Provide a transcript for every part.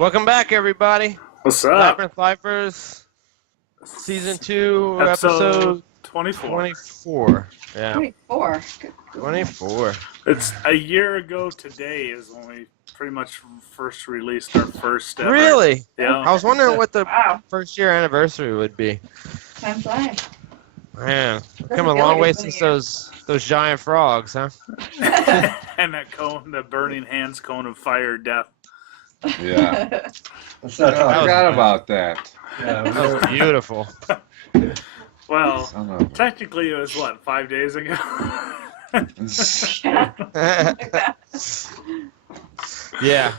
Welcome back, everybody. What's up? Labyrinth Lifers, Season 2, Episode 24. Yeah. 24. Good. 24. It's a year ago today is when we pretty much first released our first ever. Really? Yeah. I was wondering what the Wow. first year anniversary would be. Time flies. Man, we've Doesn't come a feel long like way it's been since those giant frogs, huh? And that cone, the burning hands cone of fire death. Yeah. That's I That was forgot about that. That was beautiful. Well, technically it was, what, 5 days ago? Yeah.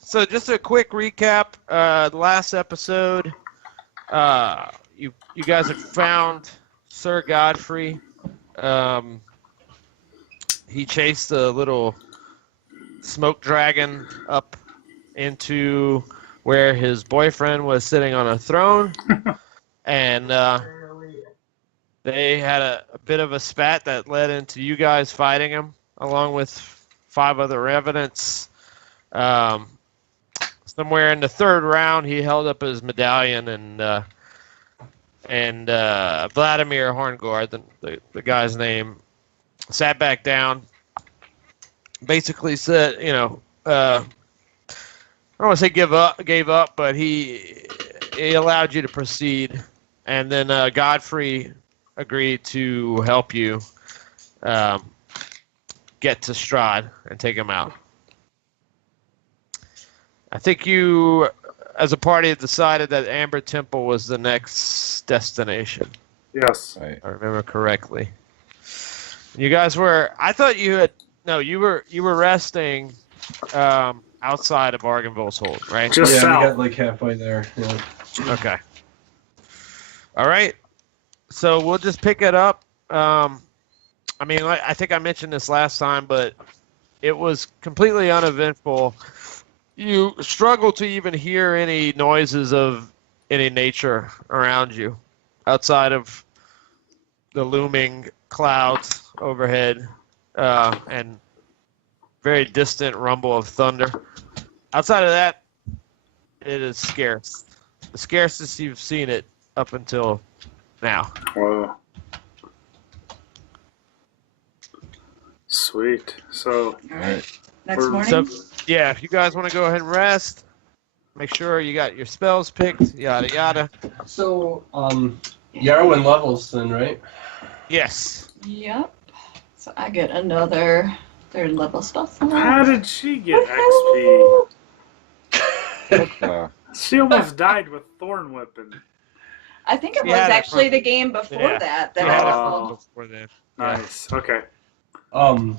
So just a quick recap. The last episode, you guys have found Sir Godfrey. He chased a little smoke dragon up into where his boyfriend was sitting on a throne, and they had a bit of a spat that led into you guys fighting him, along with 5 other revenants. Somewhere in the 3rd round, he held up his medallion, and Vladimir Horngard, the guy's name, sat back down. Basically said, I don't want to say gave up, but he allowed you to proceed, and then Godfrey agreed to help you get to Strahd and take him out. I think you, as a party, decided that Amber Temple was the next destination. Yes. Right. If I remember correctly. You guys were. I thought you had. No, you were resting outside of Arganville's hold, right? Just we south. got like halfway there. Yeah. Okay. All right. So we'll just pick it up. I think I mentioned this last time, but it was completely uneventful. You struggle to even hear any noises of any nature around you outside of the looming clouds overhead and very distant rumble of thunder. Outside of that, it is scarce. The scarcest you've seen it up until now. Whoa. Sweet. So, Alright. Next We're- morning? So, yeah, if you guys want to go ahead and rest, make sure you got your spells picked, yada yada. So, Yarwin levels then, right? Yes. Yep. So I get another 3rd level spell slot. how did she get XP? Uh, She almost died with Thorn Whipping. I think it She was had it actually from- the game before Yeah. that You I had it Oh. from before then. Yeah. Nice. Okay. Do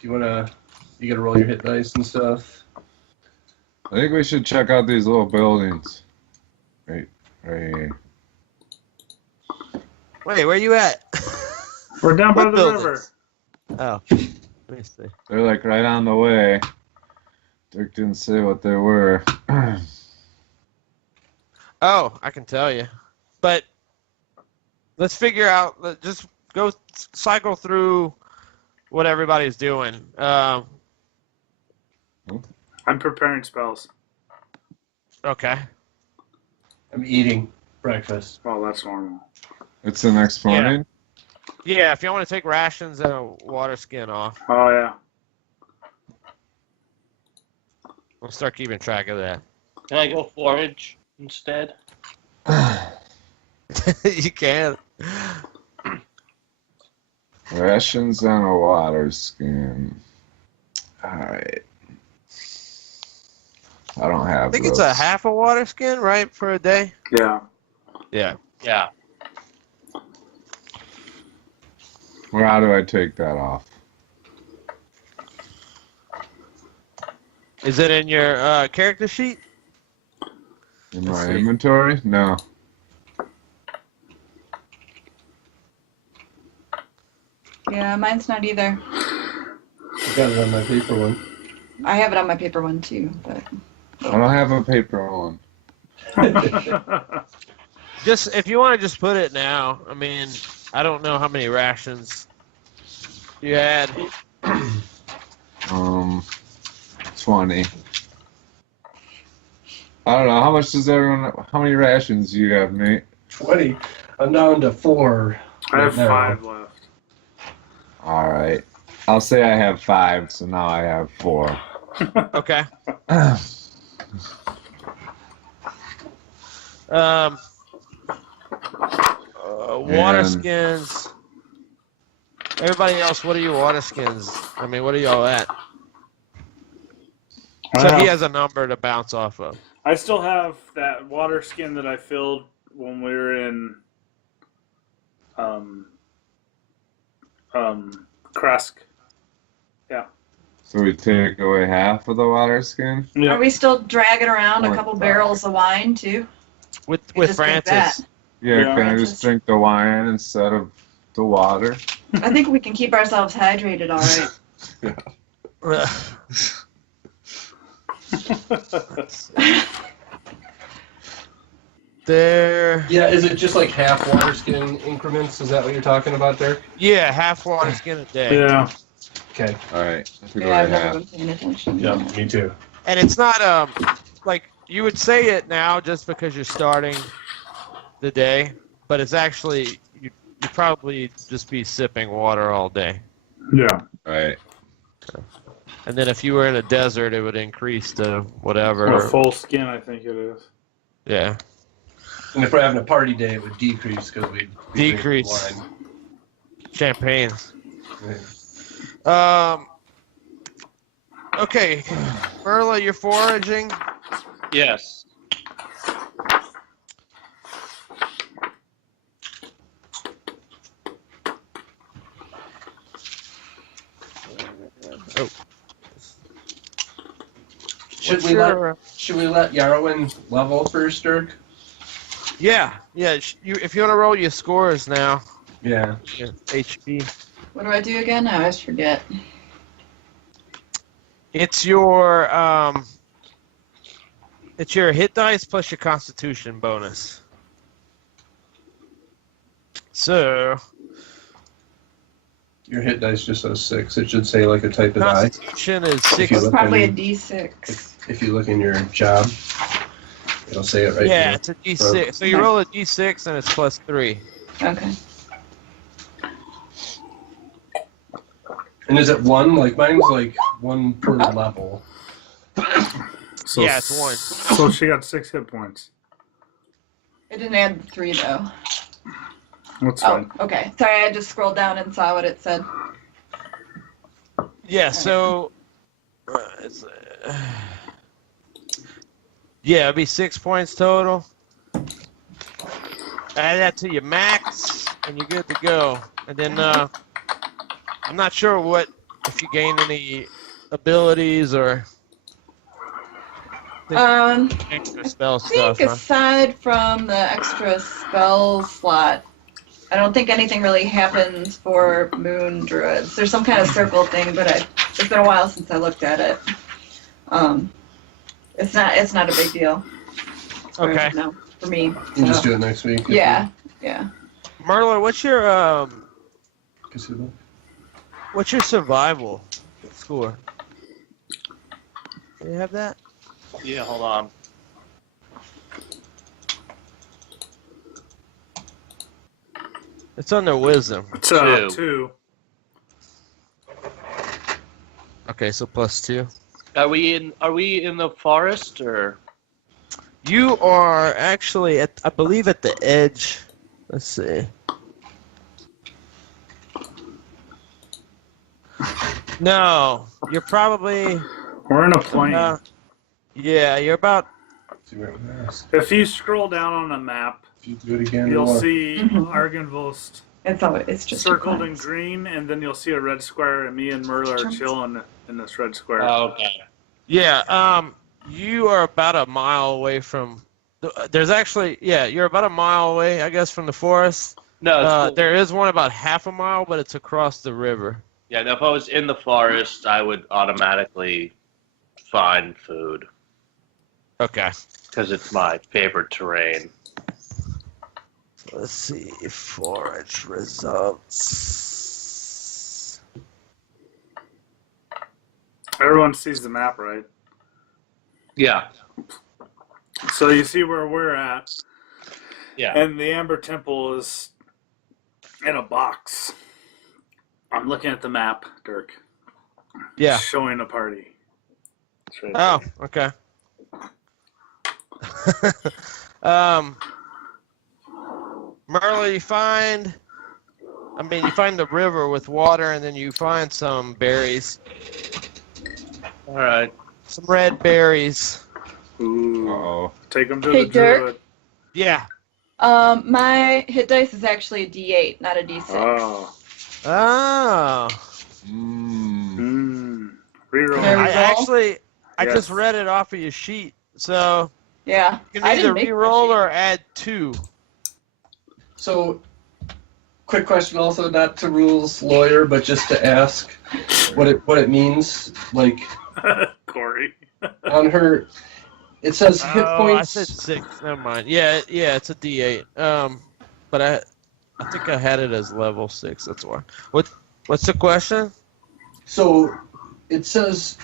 you gotta roll your hit dice and stuff? I think we should check out these little buildings. Right here. Wait, where you at? We're down by What the buildings? river. Oh, let me see. They're like right on the way. Dirk didn't say what they were. Oh, I can tell you. But let's figure out. Just go cycle through what everybody's doing. I'm preparing spells. Okay. I'm eating breakfast. Well, that's normal. It's the next morning. Yeah, if you want to take rations and a water skin off, Oh, yeah. we'll start keeping track of that. Can I go forage instead? You can. Rations and a water skin. Alright. I don't have I think those. it's a half a water skin, right, for a day? Yeah. Yeah. Yeah. Or how do I take that off? Is it in your character sheet? In Let's my see. inventory? No. Yeah, mine's not either. I got it on my paper one. I have it on my paper one too, but I don't have a paper one. Just if you want to just put it now. I mean, I don't know how many rations you had. 20. I don't know. How much does everyone, how many rations do you have, Nate? 20. I'm down to 4. I have right now. 5 left. All right. I'll say I have 5, so now I have 4. Okay. Water And- skins. Everybody else, what are your water skins? I mean, what are y'all at? So he has a number to bounce off of. I still have that water skin that I filled when we were in Kresk. Yeah. So we take away half of the water skin? Are we still dragging around a couple 0.5. barrels of wine too? With Just drink Francis. Yeah, Yeah. can I just drink the wine instead of the water? I think we can keep ourselves hydrated, all right. There. Yeah, is it just like half water skin increments? Is that what you're talking about there? Yeah, half water skin a day. Yeah. Okay. All right. Take Yeah, away I've never half. been paying attention. Yeah, me too. And it's not like you would say it now just because you're starting the day, but it's actually you probably just be sipping water all day. Yeah. All right. And then if you were in a desert, it would increase to A whatever. full skin, I think it is. Yeah. And if we're having a party day, it would decrease because we'd be drinking Decrease. wine. Champagne. Right. Okay. Merla, you're foraging. Yes. Oh. Should What's we your, let Yarwin level first, Dirk? Yeah. If you want to roll your scores now, Yeah. your HP. What do I do again? I always forget. It's your hit dice plus your Constitution bonus. So Your hit dice just says 6. It should say like a type of die. Constitution is If you 6. look Probably a in- D6. If you look in your job, it'll say it right Yeah, here. it's a D6. So you roll a D6 and it's plus 3. Okay. And is it 1? Like mine's like 1 per level. So, Yeah, it's 1. So she got 6 hit points. It didn't add the 3 though. That's Oh, fine. okay. Sorry, I just scrolled down and saw what it said. Yeah, so yeah, it'd be 6 points total. Add that to your max, and you're good to go. And then I'm not sure if you gain any abilities or extra spell I stuff. think Huh? aside from the extra spell slot, I don't think anything really happens for moon druids. There's some kind of circle thing, but it's been a while since I looked at it. It's not a big deal. As far as Okay. I know, for me. You can just So, do it next week. yeah. Merla, what's your Cthulhu. what's your survival score? Do you have that? Yeah, hold on. It's under wisdom. It's 2. 2. Okay, so plus 2. Are we in the forest or? You are actually I believe at the edge. Let's see. No, you're probably. We're in a plane. Yeah, you're about. See where it is. If you scroll down on the map, If you do it again, you'll more. see Mhm. Argenvost It's just circled a in class. green, and then you'll see a red square, and me and Merla are chilling in this red square. Oh, okay. Yeah, you are about a mile away from. There's actually, yeah, you're about a mile away, I guess, from the forest. No, it's cool. There is one about half a mile, but it's across the river. Yeah, no, if I was in the forest, I would automatically find food Okay. because it's my favorite terrain. Let's see, forage results. Everyone sees the map, right? Yeah. So you see where we're at, Yeah. and the Amber Temple is in a box. I'm looking at the map, Dirk. Yeah. Showing a party. It's right Oh, there. okay. Merle, you find the river with water, and then you find some berries, All right. some red berries. Ooh. Uh-oh. Take them to Hey, the Dirk. druid. Yeah. My hit dice is actually a D8, not a D6. Oh. Oh. Mmm. Reroll. There we I go. Yes. just read it off of your sheet, so Yeah. you I can either didn't make the re-roll sheet. or add 2. So, quick question also, not to rules lawyer, but just to ask what it means. Like, Corey. on her, it says hit Oh, points. I said 6. Never mind. Yeah, it's a D8. But I think I had it as level 6. That's why. What's the question? So, it says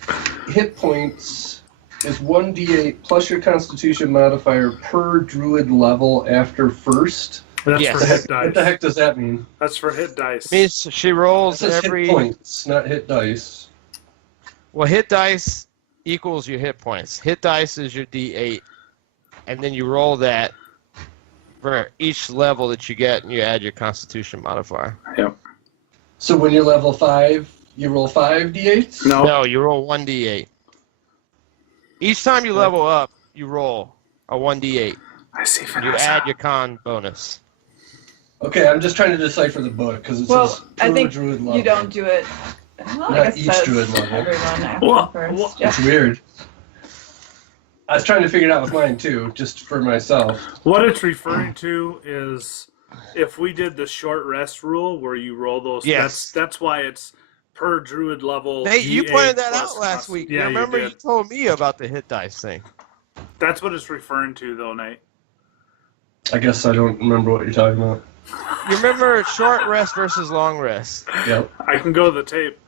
hit points is 1d8 plus your Constitution modifier per druid level after first. That's Yes. for hit dice. What the heck does that mean? That's for hit dice. It means she It rolls says every. hit points, not hit dice. Well, hit dice equals your hit points. Hit dice is your D8, and then you roll that for each level that you get, and you add your Constitution modifier. Yep. So when you're level 5, you roll 5 d8s? No. No, you roll 1d8. Each time you level up, you roll a 1d8. I see. And you add your con bonus. Okay, I'm just trying to decipher the book because it Well, says I per think druid level. You don't do it. Well, I Not guess each that's druid level. everyone after Well, first. well, Yeah. It's weird. I was trying to figure it out with mine too, just for myself. What it's referring to is if we did the short rest rule where you roll those. Yes. That's why it's per druid level. Nate, you D8 pointed that plus out last cost. week. Yeah, you remember you you did. told me about the hit dice thing. That's what it's referring to, though, Nate. I guess I don't remember what you're talking about. You remember short rest versus long rest? Yep. I can go to the tape.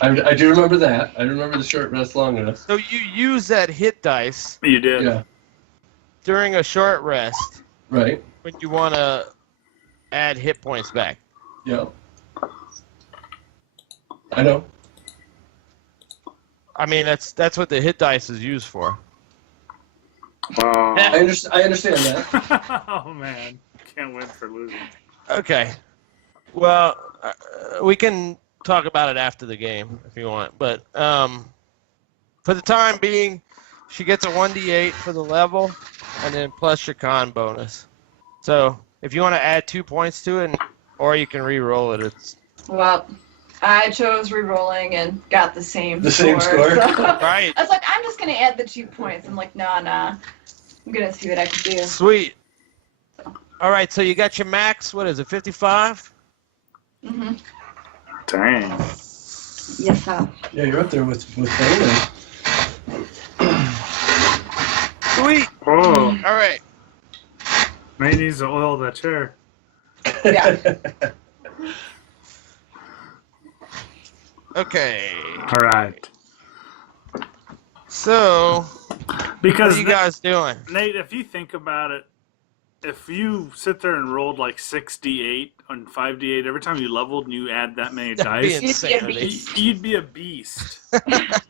I do remember that. I remember the short rest, long rest. So you use that hit dice You did. Yeah. during a short rest Right. when you want to add hit points back. Yep. I know. I mean, that's what the hit dice is used for. Wow. I understand that. Oh man, can't win for losing. Okay. Well, we can talk about it after the game if you want, but for the time being, she gets a 1d8 for the level, and then plus your con bonus. So if you want to add 2 points to it, or you can re-roll it. It's Well, I chose re-rolling and got the same The same score? So right. I was like, I'm just going to add the 2 points. I'm like, nah. I'm going to see what I can do. Sweet. All right, so you got your max. What is it? 55. Mm-hmm. Dang. Yes, sir. Yeah, you're up there with Bailey. Sweet. Oh, All right. Nate needs to oil that chair. Yeah. Okay. All right. So, what Because are you guys doing? Nate, if you think about it, if you sit there and rolled like 6d8 and 5d8 every time you leveled and you add that many That'd be dice, insanity. you'd be a beast.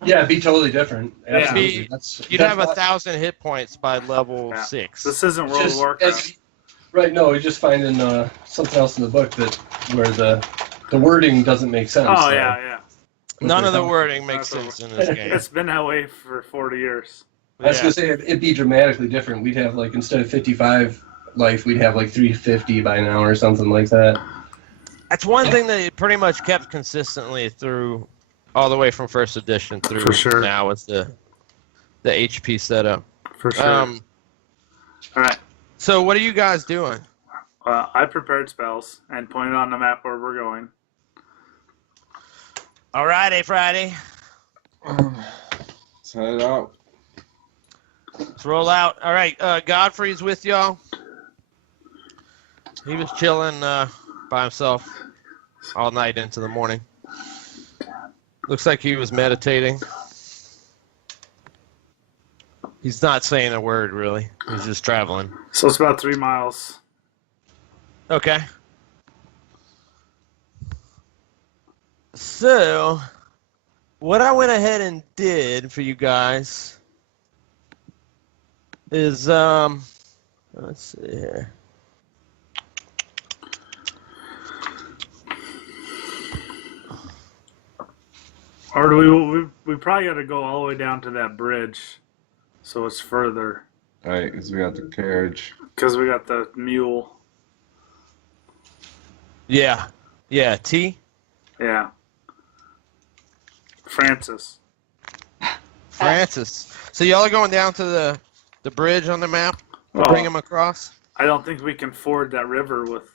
Yeah, it'd be totally different. Yeah. Absolutely. Be- That's, You'd that's have not- 1,000 hit points by level Yeah. 6. This isn't World just of Warcraft. as- right, no, you're just finding something else in the book that where the wording doesn't make sense. Oh, so- yeah. None of the wording makes That's sense in this game. It's been that way for 40 years. I was Yeah. gonna say it'd be dramatically different. We'd have like instead of 55 life, we'd have like 350 by now or something like that. That's one thing that it pretty much kept consistently through, all the way from first edition through For sure. now with the HP setup. For sure. Um, All right. so what are you guys doing? I prepared spells and pointed on the map where we're going. All righty, Friday. Let's head out. Let's roll out. All right, Godfrey's with y'all. He was chilling by himself all night into the morning. Looks like he was meditating. He's not saying a word, really. He's just traveling. So it's about 3 miles. Okay. So, what I went ahead and did for you guys is, let's see here. Or do we probably got to go all the way down to that bridge, so it's further. Right, because we got the carriage. Because we got the mule. Yeah. Yeah, T? Yeah. Francis. Francis. So y'all are going down to the bridge on the map to Well, bring him across? I don't think we can ford that river with.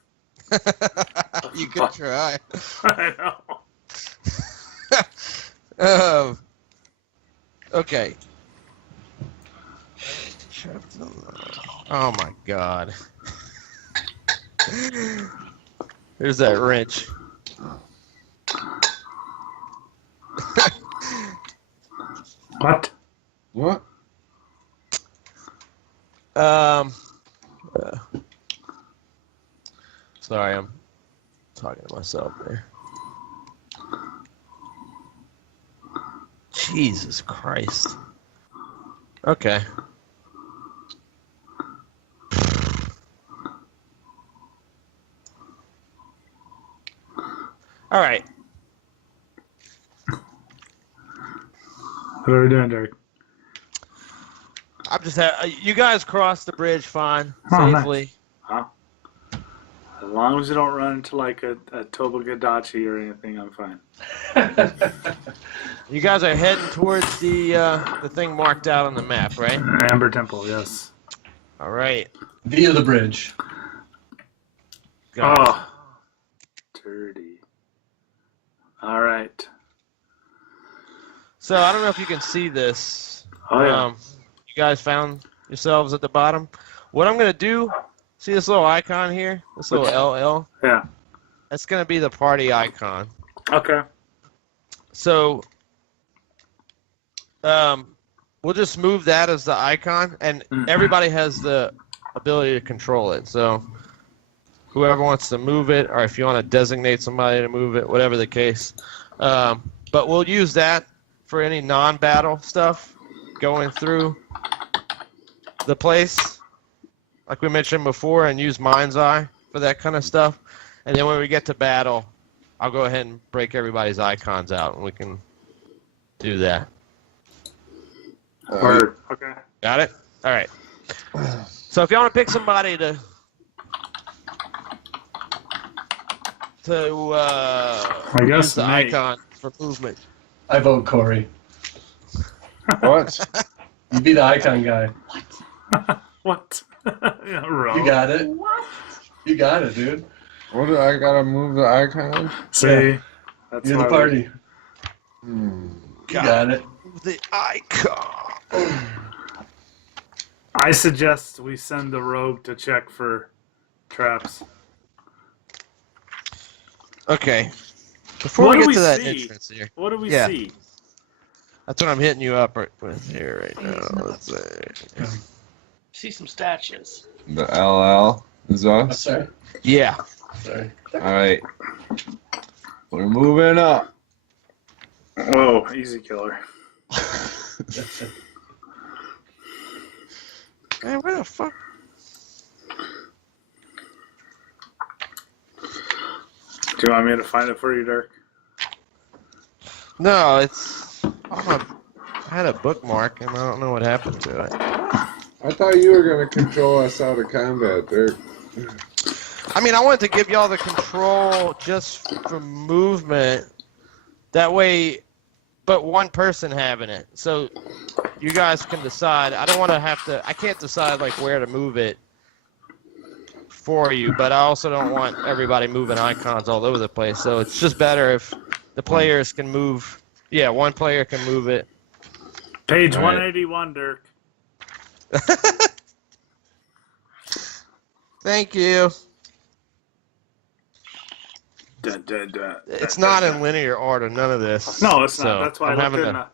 You could try. I know. Okay. Oh my God. There's that wrench. What? What? Sorry, I'm talking to myself there. Jesus Christ. Okay. All right. What are we doing, Derek? I'm just you guys crossed the bridge fine, Oh, nice. safely. Huh? As long as you don't run into like a Tobogadachi or anything, I'm fine. You guys are heading towards the thing marked out on the map, right? Amber Temple, yes. All right. Via the bridge. Got it. Oh, dirty. All right. So I don't know if you can see this. Oh yeah. You guys found yourselves at the bottom. What I'm gonna do? See this little icon here? This little LL? Yeah. That's going to be the party icon. Okay. So, we'll just move that as the icon, and everybody has the ability to control it. So, whoever wants to move it, or if you want to designate somebody to move it, whatever the case. But we'll use that for any non-battle stuff going through the place, like we mentioned before, and use Mind's Eye for that kind of stuff. And then when we get to battle, I'll go ahead and break everybody's icons out, and we can do that. Word. Okay. Got it? All right. So if you want to pick somebody to I guess use the me. icon for movement. I vote Corey. What? You be the icon guy. What? Yeah, wrong. You got it. You got it, dude. What do I gotta move the icon? See, Yeah. that's You're the why party. Hmm. You got it. The icon. I suggest we send the rogue to check for traps. Okay. Before What we do get we to that see? entrance here. What do we Yeah. see? That's what I'm hitting you up with here right now. Let's see. See some statues. The LL is I'm us. sorry. Yeah. Sorry. Alright. We're moving up. Whoa, easy killer. Man, where the fuck? Do you want me to find it for you, Dirk? No, it's. I had a bookmark and I don't know what happened to it. I thought you were gonna control us out of combat, Dirk. I mean, I wanted to give y'all the control just for movement. That way, but one person having it. So you guys can decide. I don't want to have to. I can't decide like where to move it for you, but I also don't want everybody moving icons all over the place. So it's just better if the players can move. Yeah, one player can move it. Page All right. 181, Dirk. Thank you. Dun, dun, dun, It's dun, not dun, in linear order, none of this. dun. No, it's So, not. That's why I'm I looked having in to-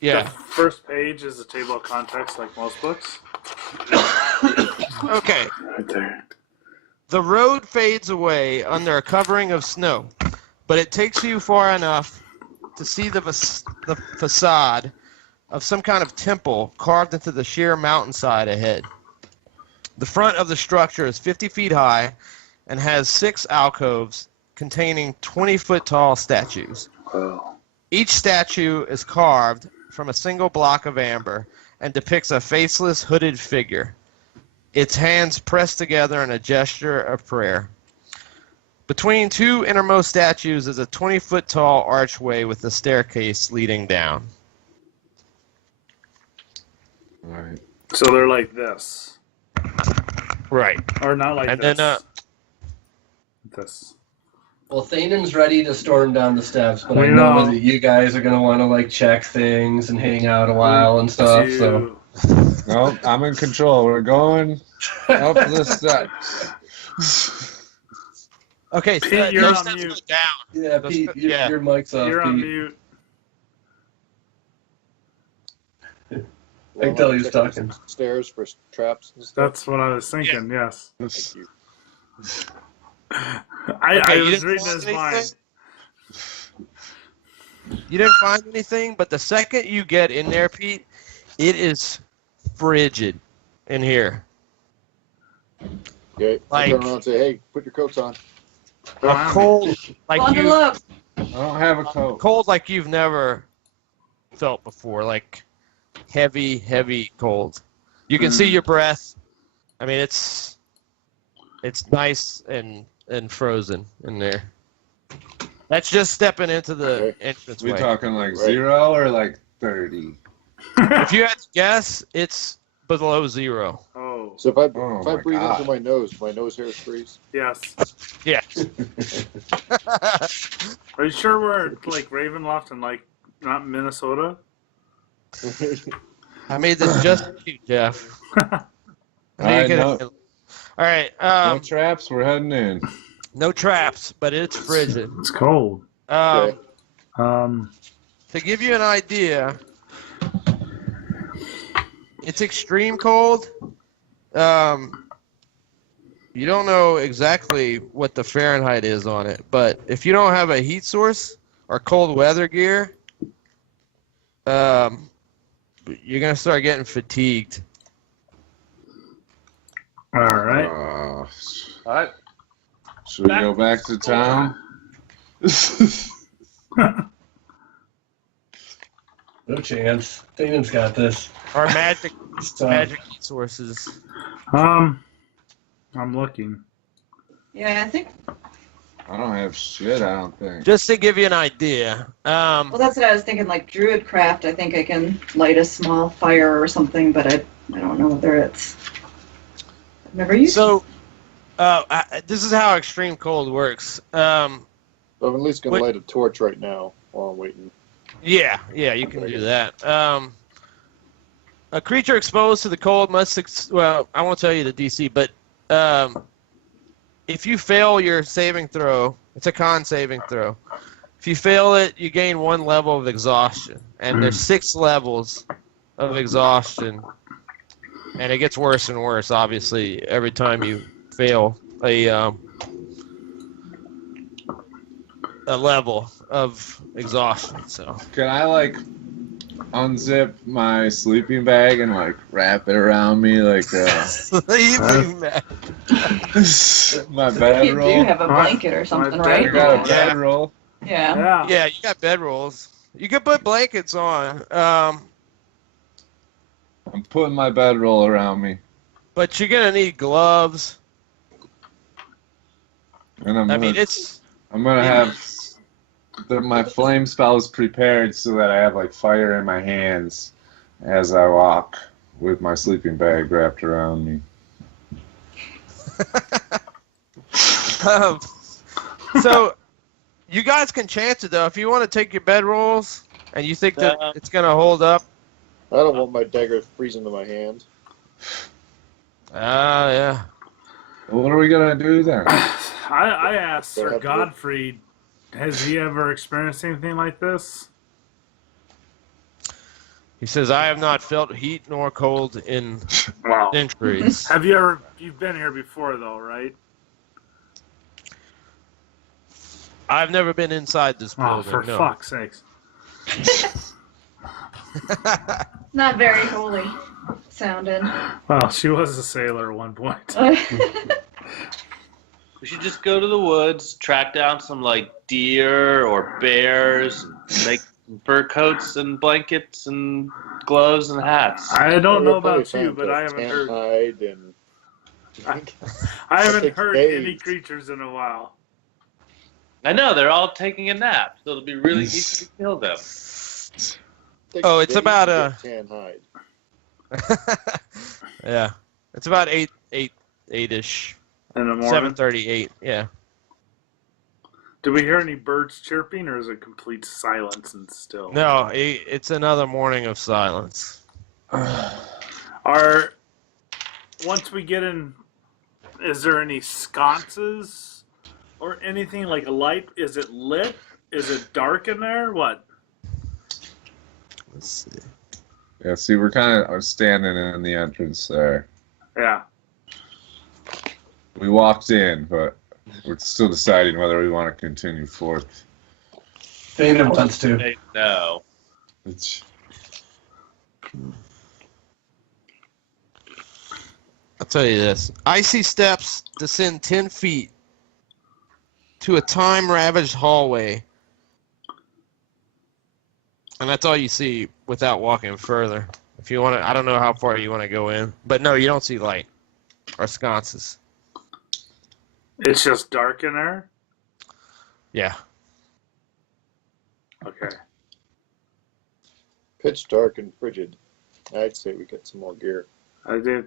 Yeah. The first page is a table of contents, like most books. Okay. Right there. The road fades away under a covering of snow, but it takes you far enough to see the facade of some kind of temple carved into the sheer mountainside ahead. The front of the structure is 50 feet high and has 6 alcoves containing 20-foot-tall statues. Oh. Each statue is carved from a single block of amber and depicts a faceless, hooded figure, its hands pressed together in a gesture of prayer. Between 2 innermost statues is a 20-foot-tall archway with a staircase leading down. Right. So they're like this. Right. Or not like And this. then, this. Well, Thanen's ready to storm down the steps, but I We know know. that you guys are gonna want to like check things and hang out a while and stuff. So No, I'm in control. We're going up the steps. okay, so Pete, you're those on steps mute. go down. yeah, Those- Pete, yeah. your mic's off. You're on Pete. mute. I can tell he was talking. Stairs for traps and stuff. That's what I was thinking, yes. Thank you. I Okay, you was didn't reading find his anything? mind. You didn't find anything, but the second you get in there, Pete, it is frigid in here. Okay. Like- Turn around and say, hey, put your coats on. A cold like Bundle you up. I don't have a coat. cold like you've never felt before, like heavy cold. You can see your breath. I mean, it's nice and frozen in there. That's just stepping into the entrance We way. talking like Right. 0 or like 30? If you had to guess, it's below 0. Oh, So if I Oh my breathe God. into my nose hairs freeze. yes. Yeah. Are you sure we're like Ravenloft and like not Minnesota? I made this just for you, Jeff. Alright, no. All right. No traps. We're heading in. No traps, but it's frigid. It's cold. Okay. To give you an idea, it's extreme cold. You don't know exactly what the Fahrenheit is on it, but if you don't have a heat source or cold weather gear, you're gonna start getting fatigued. All right. All Alright. Should we go back to town? No chance. Thanen's got this. Or magic So, magic heat sources. I'm looking. Yeah, I think. I don't have shit, I don't think. Just to give you an idea. Well, that's what I was thinking. Like Druid craft, I think I can light a small fire or something, but I don't know whether it's. I've never used. So, this is how extreme cold works. I'm at least going Wait. to light a torch right now while I'm waiting. Yeah, you can do that. A creature exposed to the cold must. Well, I won't tell you the DC, but if you fail your saving throw, it's a con saving throw. If you fail it, you gain 1 level of exhaustion, and there's 6 levels of exhaustion, and it gets worse and worse. Obviously, every time you fail a level of exhaustion. So Can I like unzip my sleeping bag and like wrap it around me like sleeping bag. my You do bedroll? have a blanket or something, My right? I got a Yeah. bedroll. Yeah. Yeah. Yeah, you got bedrolls. You can put blankets on, I'm putting my bedroll around me, but you're gonna need gloves. and I'm I gonna, mean, it's I'm gonna have my flame spells prepared so that I have like fire in my hands as I walk with my sleeping bag wrapped around me. so you guys can chance it though. If you want to take your bedrolls and you think that it's gonna hold up, I don't want my dagger freezing to my hand. yeah. What are we gonna do then? I asked Go Sir ahead, Godfrey, has he ever experienced anything like this? He says, I have not felt heat nor cold in Wow. centuries. You've been here before though, right? I've never been inside this Oh, building. for no. fuck's sakes. Not very holy sounding. Well, she was a sailor at one point. We should just go to the woods, track down some like deer or bears, and make fur coats and blankets and gloves and hats. I don't know We'll probably about you, find but a I haven't tan heard. hide and I haven't takes heard days. any creatures in a while. I know they're all taking a nap, so it'll be really easy to kill them. takes Oh, it's days about, to get tan hide. Yeah. It's about 8-ish. In the morning. 7:38. Yeah. Do we hear any birds chirping, or is it complete silence and still? No, it's another morning of silence. Once we get in, is there any sconces or anything like a light? Is it lit? Is it dark in there? What? Let's see. Yeah, see, we're kind of standing in the entrance there. Yeah. We walked in, but we're still deciding whether we want to continue forth. Dana wants to. Hey, no. It's, I'll tell you this. Icy steps descend 10 feet to a time-ravaged hallway. And that's all you see without walking further. If you want to, I don't know how far you want to go in. But no, you don't see light or sconces. It's just dark in there? Yeah. Okay. Pitch dark and frigid. I'd say we get some more gear. I did.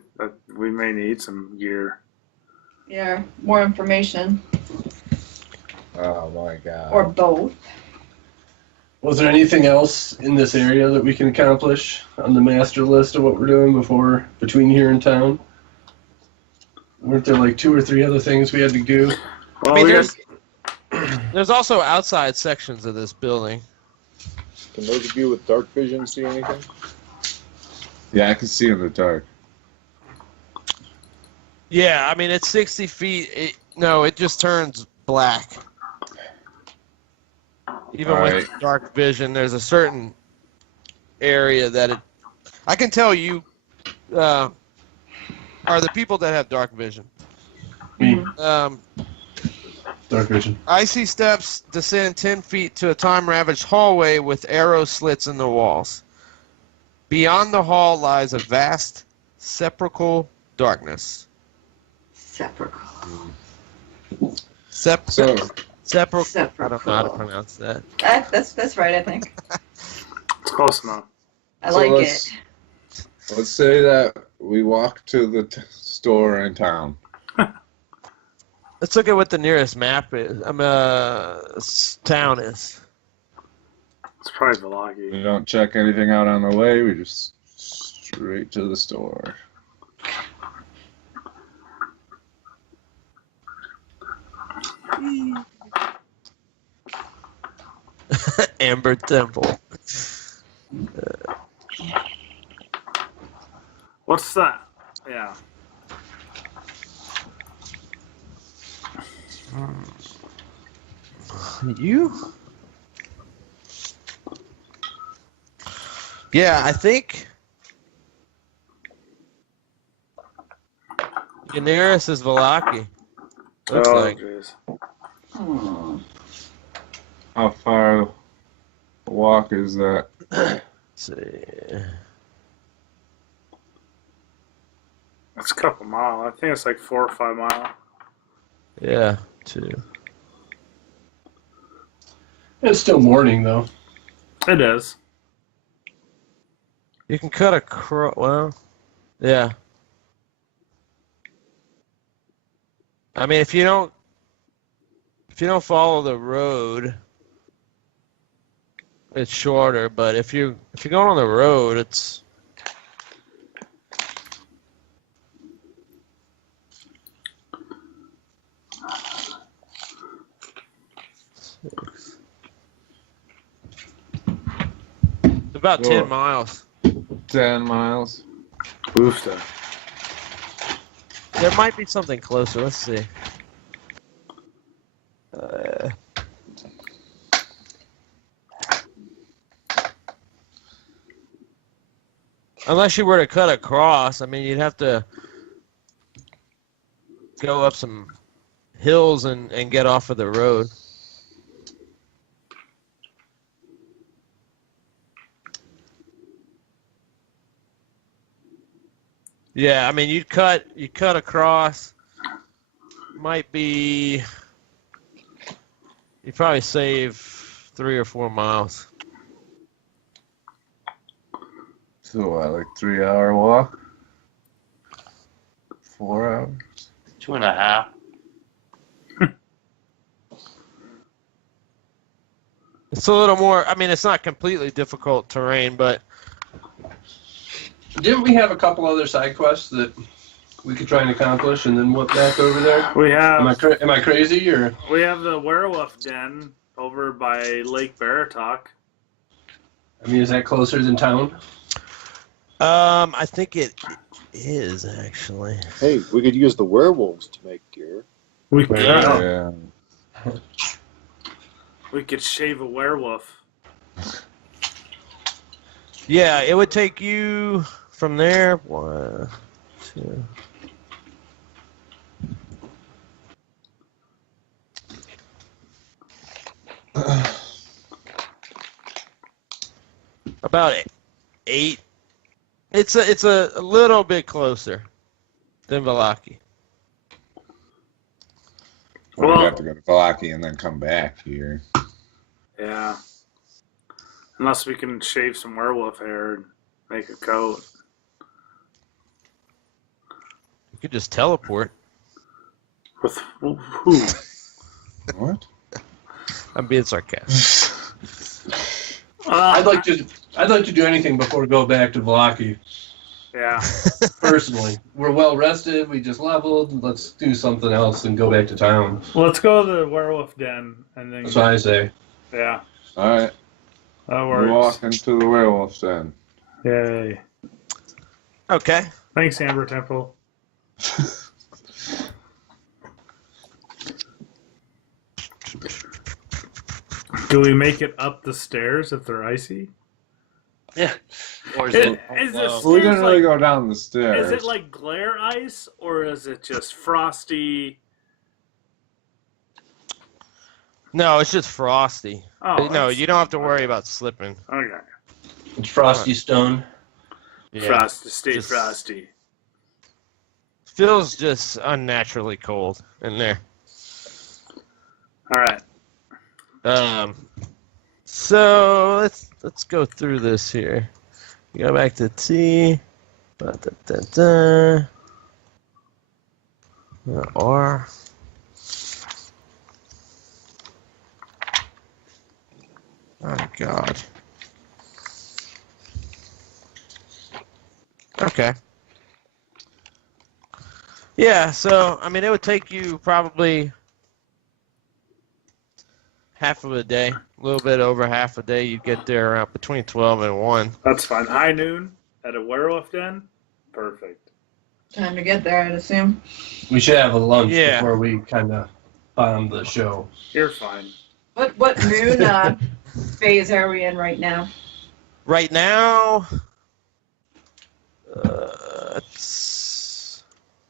We may need some gear. Yeah, more information. oh my god. Or both. Was there anything else in this area that we can accomplish on the master list of what we're doing between here and town? Weren't there like 2 or 3 other things we had to do? Well, I mean, we there's also outside sections of this building. Can those of you with dark vision see anything? Yeah, I can see in the dark. Yeah, I mean, it's 60 feet. It just turns black. Even All with right. dark vision, there's a certain area that it... I can tell you are the people that have dark vision. Me, Um, dark vision. Icy steps descend 10 feet to a time-ravaged hallway with arrow slits in the walls. Beyond the hall lies a vast sepulchral darkness. Sepulchral. So, Sepulchral. I don't know how to pronounce that. That's right, I think. it's close enough. I So like let's- it. let's say that we walk to the store in town. Let's look at what the nearest map is. Town is. It's probably Velagi. We don't check anything out on the way. We just straight to the store. Amber Temple. What's that? Yeah. You? Yeah, I think your nearest is Velaki. Looks Oh, like. jeez. Hmm. How far a walk is that? Let's see. It's a couple mile. I think it's like 4 or 5 mile. Yeah, 2. It's still morning though. It is. You can cut across. Well, yeah. I mean, if you don't follow the road, it's shorter. But if you're going on the road, it's about 10 miles. 10 miles. Booster. There might be something closer. Let's see. Unless you were to cut across, I mean, you'd have to go up some hills and get off of the road. Yeah, I mean, you'd cut across. Might be, you'd probably save 3 or 4 miles. So what, like 3-hour walk? 4 hours? 2.5. It's a little more, I mean, it's not completely difficult terrain, but Didn't we have a couple other side quests that we could try and accomplish and then went back over there? We have Am I crazy or? we have the werewolf den over by Lake Baratok. I mean, is that closer than town? I think it is actually. Hey, we could use the werewolves to make gear. We could Yeah. we could shave a werewolf. Yeah, it would take you from there. 1, 2. About 8. It's a little bit closer than Valaki. Well, Well- we'd have to go to Valaki and then come back here. Yeah. Unless we can shave some werewolf hair and make a coat. You could just teleport. With who? What? I'm being sarcastic. I'd like to do anything before we go back to Valaki. Yeah. Personally, we're well rested. We just leveled. Let's do something else and go back to town. Let's go to the werewolf den and then. That's what I say. Yeah. All right, That we're works. walking to the werewolf den. Yay. Okay. Thanks, Amber Temple. Do we make it up the stairs if they're icy? Yeah. Or is Is, it? is the Well, Well, we stairs didn't really like, go down the stairs. is it like glare ice or is it just frosty? No, it's just frosty. Oh, No, that's- you don't have to worry about slipping. Okay. It's Frosty Stone. Yeah. Frosty, stay Just- frosty. Feels just unnaturally cold in there. All right. So let's go through this here. You go back to T. R. Oh God. Okay. Yeah, so I mean it would take you probably half of a day, a little bit over half a day. You'd get there around between 12 and 1. That's fine. High noon at a werewolf den? Perfect. Time to get there, I'd assume. We should have a lunch Yeah. before we kind of bomb the show. You're fine. What moon phase are we in right now? Right now, it's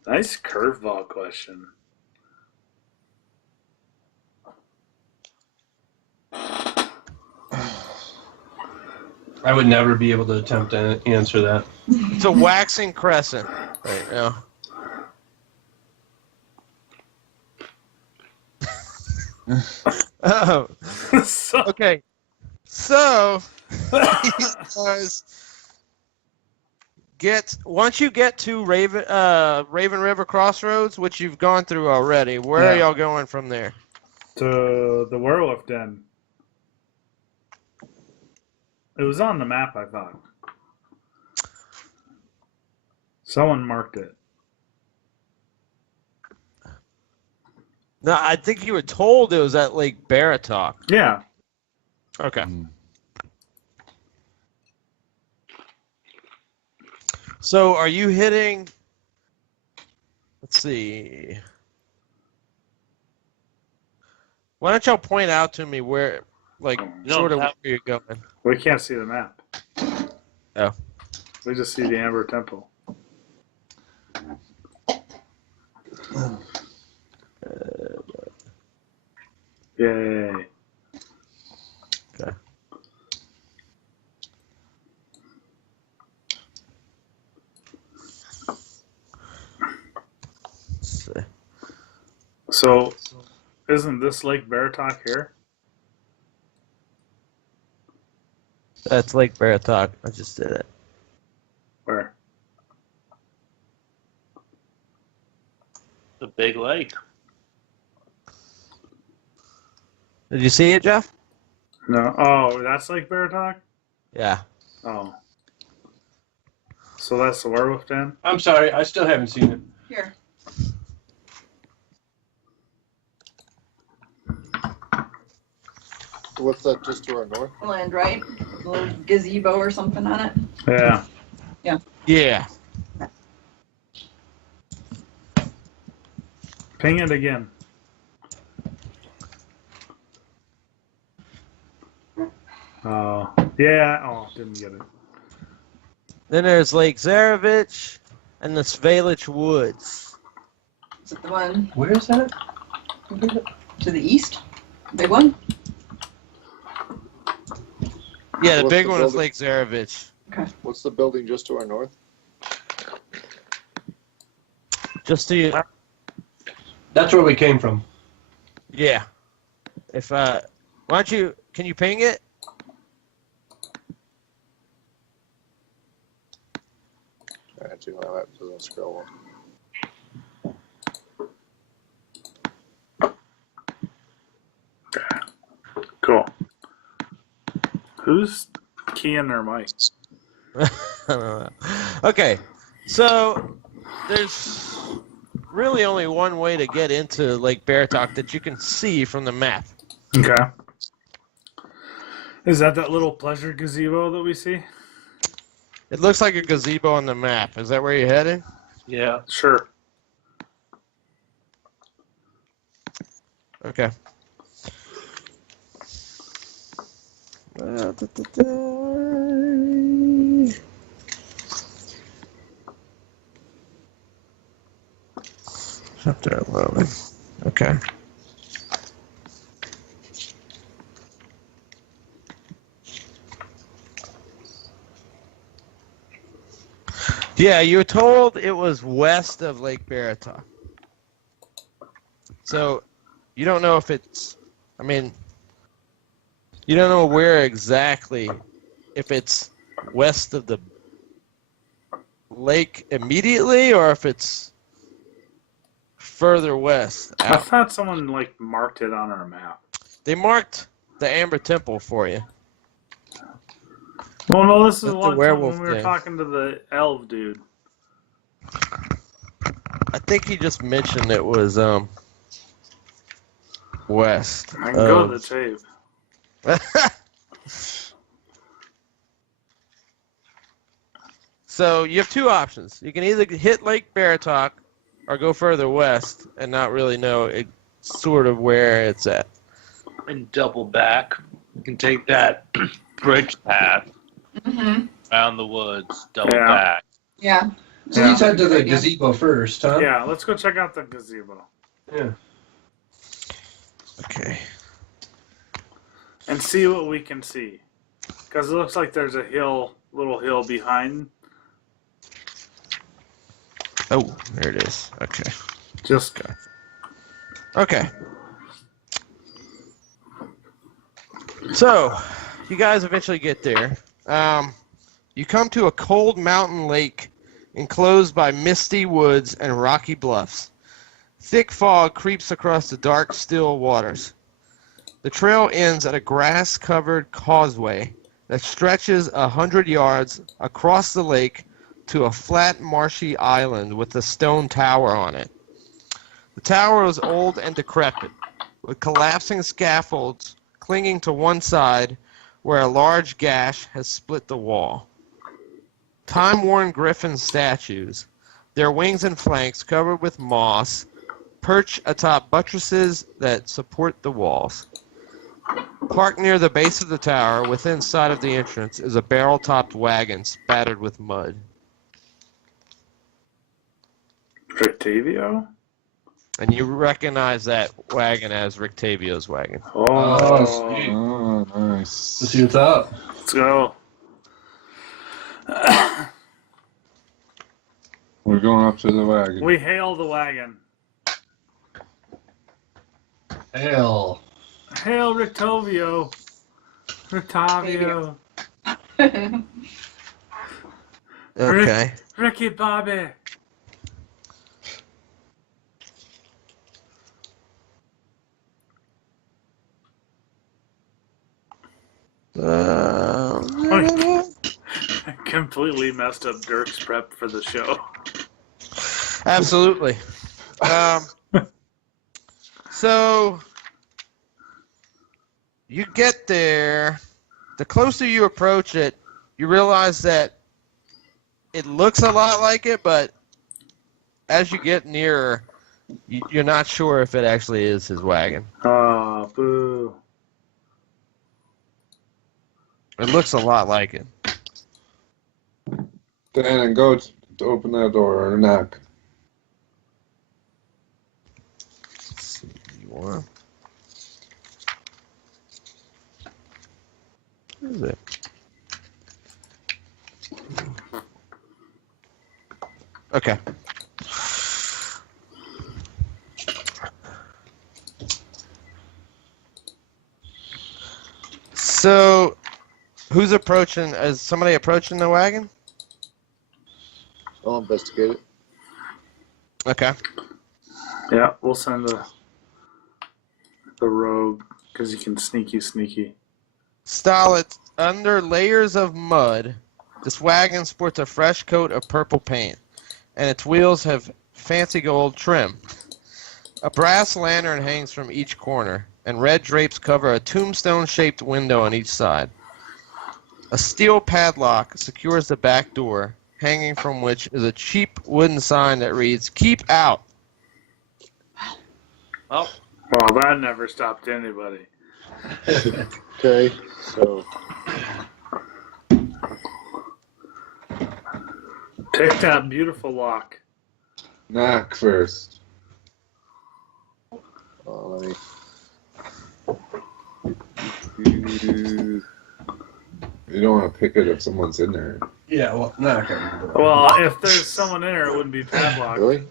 Nice curveball question. I would never be able to attempt to answer that. it's a waxing crescent right now. Oh, So- okay. So, guys, once you get to Raven River Crossroads, which you've gone through already, where are Yeah. y'all going from there? to the werewolf den. It was on the map, I thought. Someone marked it. No, I think you were told it was at Lake Baratok. Yeah. Okay. So are you hitting? Let's see. Why don't y'all point out to me where, like, You sort of don't have- where you're going? We can't see the map. Oh. We just see the Amber Temple. Yay. Okay. Let's see. So, isn't this Lake Baratok here? That's Lake Baratok. I just did it. Where? The big lake. Did you see it, Jeff? No. Oh, that's Lake Baratok? Yeah. Oh. So that's the werewolf den? I'm sorry, I still haven't seen it. Here. What's that just to our north? Land, right? A little gazebo or something on it. Yeah. Yeah. Ping it again. Oh. Yeah. Oh, didn't get it. Then there's Lake Zarevich and the Svalich Woods. Is it the one Where is that? to the east? Big one? Yeah, the What's big the one is building? Lake Zarevich. What's the building just to our north? Just to you. That's where we came from. Yeah. If why don't you? Can you ping it? Actually, no, that doesn't scroll. Cool. Who's keying their mic? I don't know. Okay, so there's really only one way to get into Lake Baratok that you can see from the map. Okay. Is that little pleasure gazebo that we see? It looks like a gazebo on the map. Is that where you're heading? Yeah. Sure. Okay. Chapter 11. Okay. Yeah, you were told it was west of Lake Baratok. So, you don't know if it's, I mean, you don't know where exactly, if it's west of the lake immediately or if it's further west. I Out. thought someone marked it on our map. They marked the Amber Temple for you. Well, no, this is That's a the long time werewolf when we were den. talking to the elf dude. I think he just mentioned it was west. I can go to the tape. So you have two options. You can either hit Lake Baratok or go further west and not really know sort of where it's at. And double back. You can take that bridge path Mm-hmm. around the woods, double Yeah. back. Yeah. So let's head to the gazebo first, huh? Yeah, let's go check out the gazebo Yeah. Okay. and see what we can see. Because it looks like there's a little hill behind. Oh, there it is. Okay. Just Okay. So, you guys eventually get there. You come to a cold mountain lake enclosed by misty woods and rocky bluffs. Thick fog creeps across the dark, still waters. The trail ends at a grass-covered causeway that stretches 100 yards across the lake to a flat, marshy island with a stone tower on it. The tower is old and decrepit, with collapsing scaffolds clinging to one side where a large gash has split the wall. time-worn griffin statues, their wings and flanks covered with moss, perch atop buttresses that support the walls. Parked near the base of the tower, within sight of the entrance, is a barrel-topped wagon spattered with mud. Octavio? And you recognize that wagon as Rictavio's wagon. Oh, sweet. Oh, nice. Let's see what's up. Let's go. We're going up to the wagon. We hail the wagon. Hell. Hail Rictavio. Rictavio. Okay. Ricky Bobby. I completely messed up Dirk's prep for the show. Absolutely. So you get there. The closer you approach it, you realize that it looks a lot like it, but as you get nearer, you're not sure if it actually is his wagon. Oh, boo. It looks a lot like it. Dan, and go to open that door or knock. Let's see, you want? Where is it? Okay. So, who's approaching? Is somebody approaching the wagon? I'll investigate it. Okay. Yeah, we'll send the rogue because he can sneaky. Stolid, under layers of mud, this wagon sports a fresh coat of purple paint, and its wheels have fancy gold trim. A brass lantern hangs from each corner, and red drapes cover a tombstone-shaped window on each side. A steel padlock secures the back door, hanging from which is a cheap wooden sign that reads, "Keep out." Well, Well, that never stopped anybody. Okay, so Take that beautiful lock. Knock first. let me. You don't want to pick it if someone's in there. Yeah, well, knock on the door. Well, if there's someone in there, it wouldn't be padlocked. Really?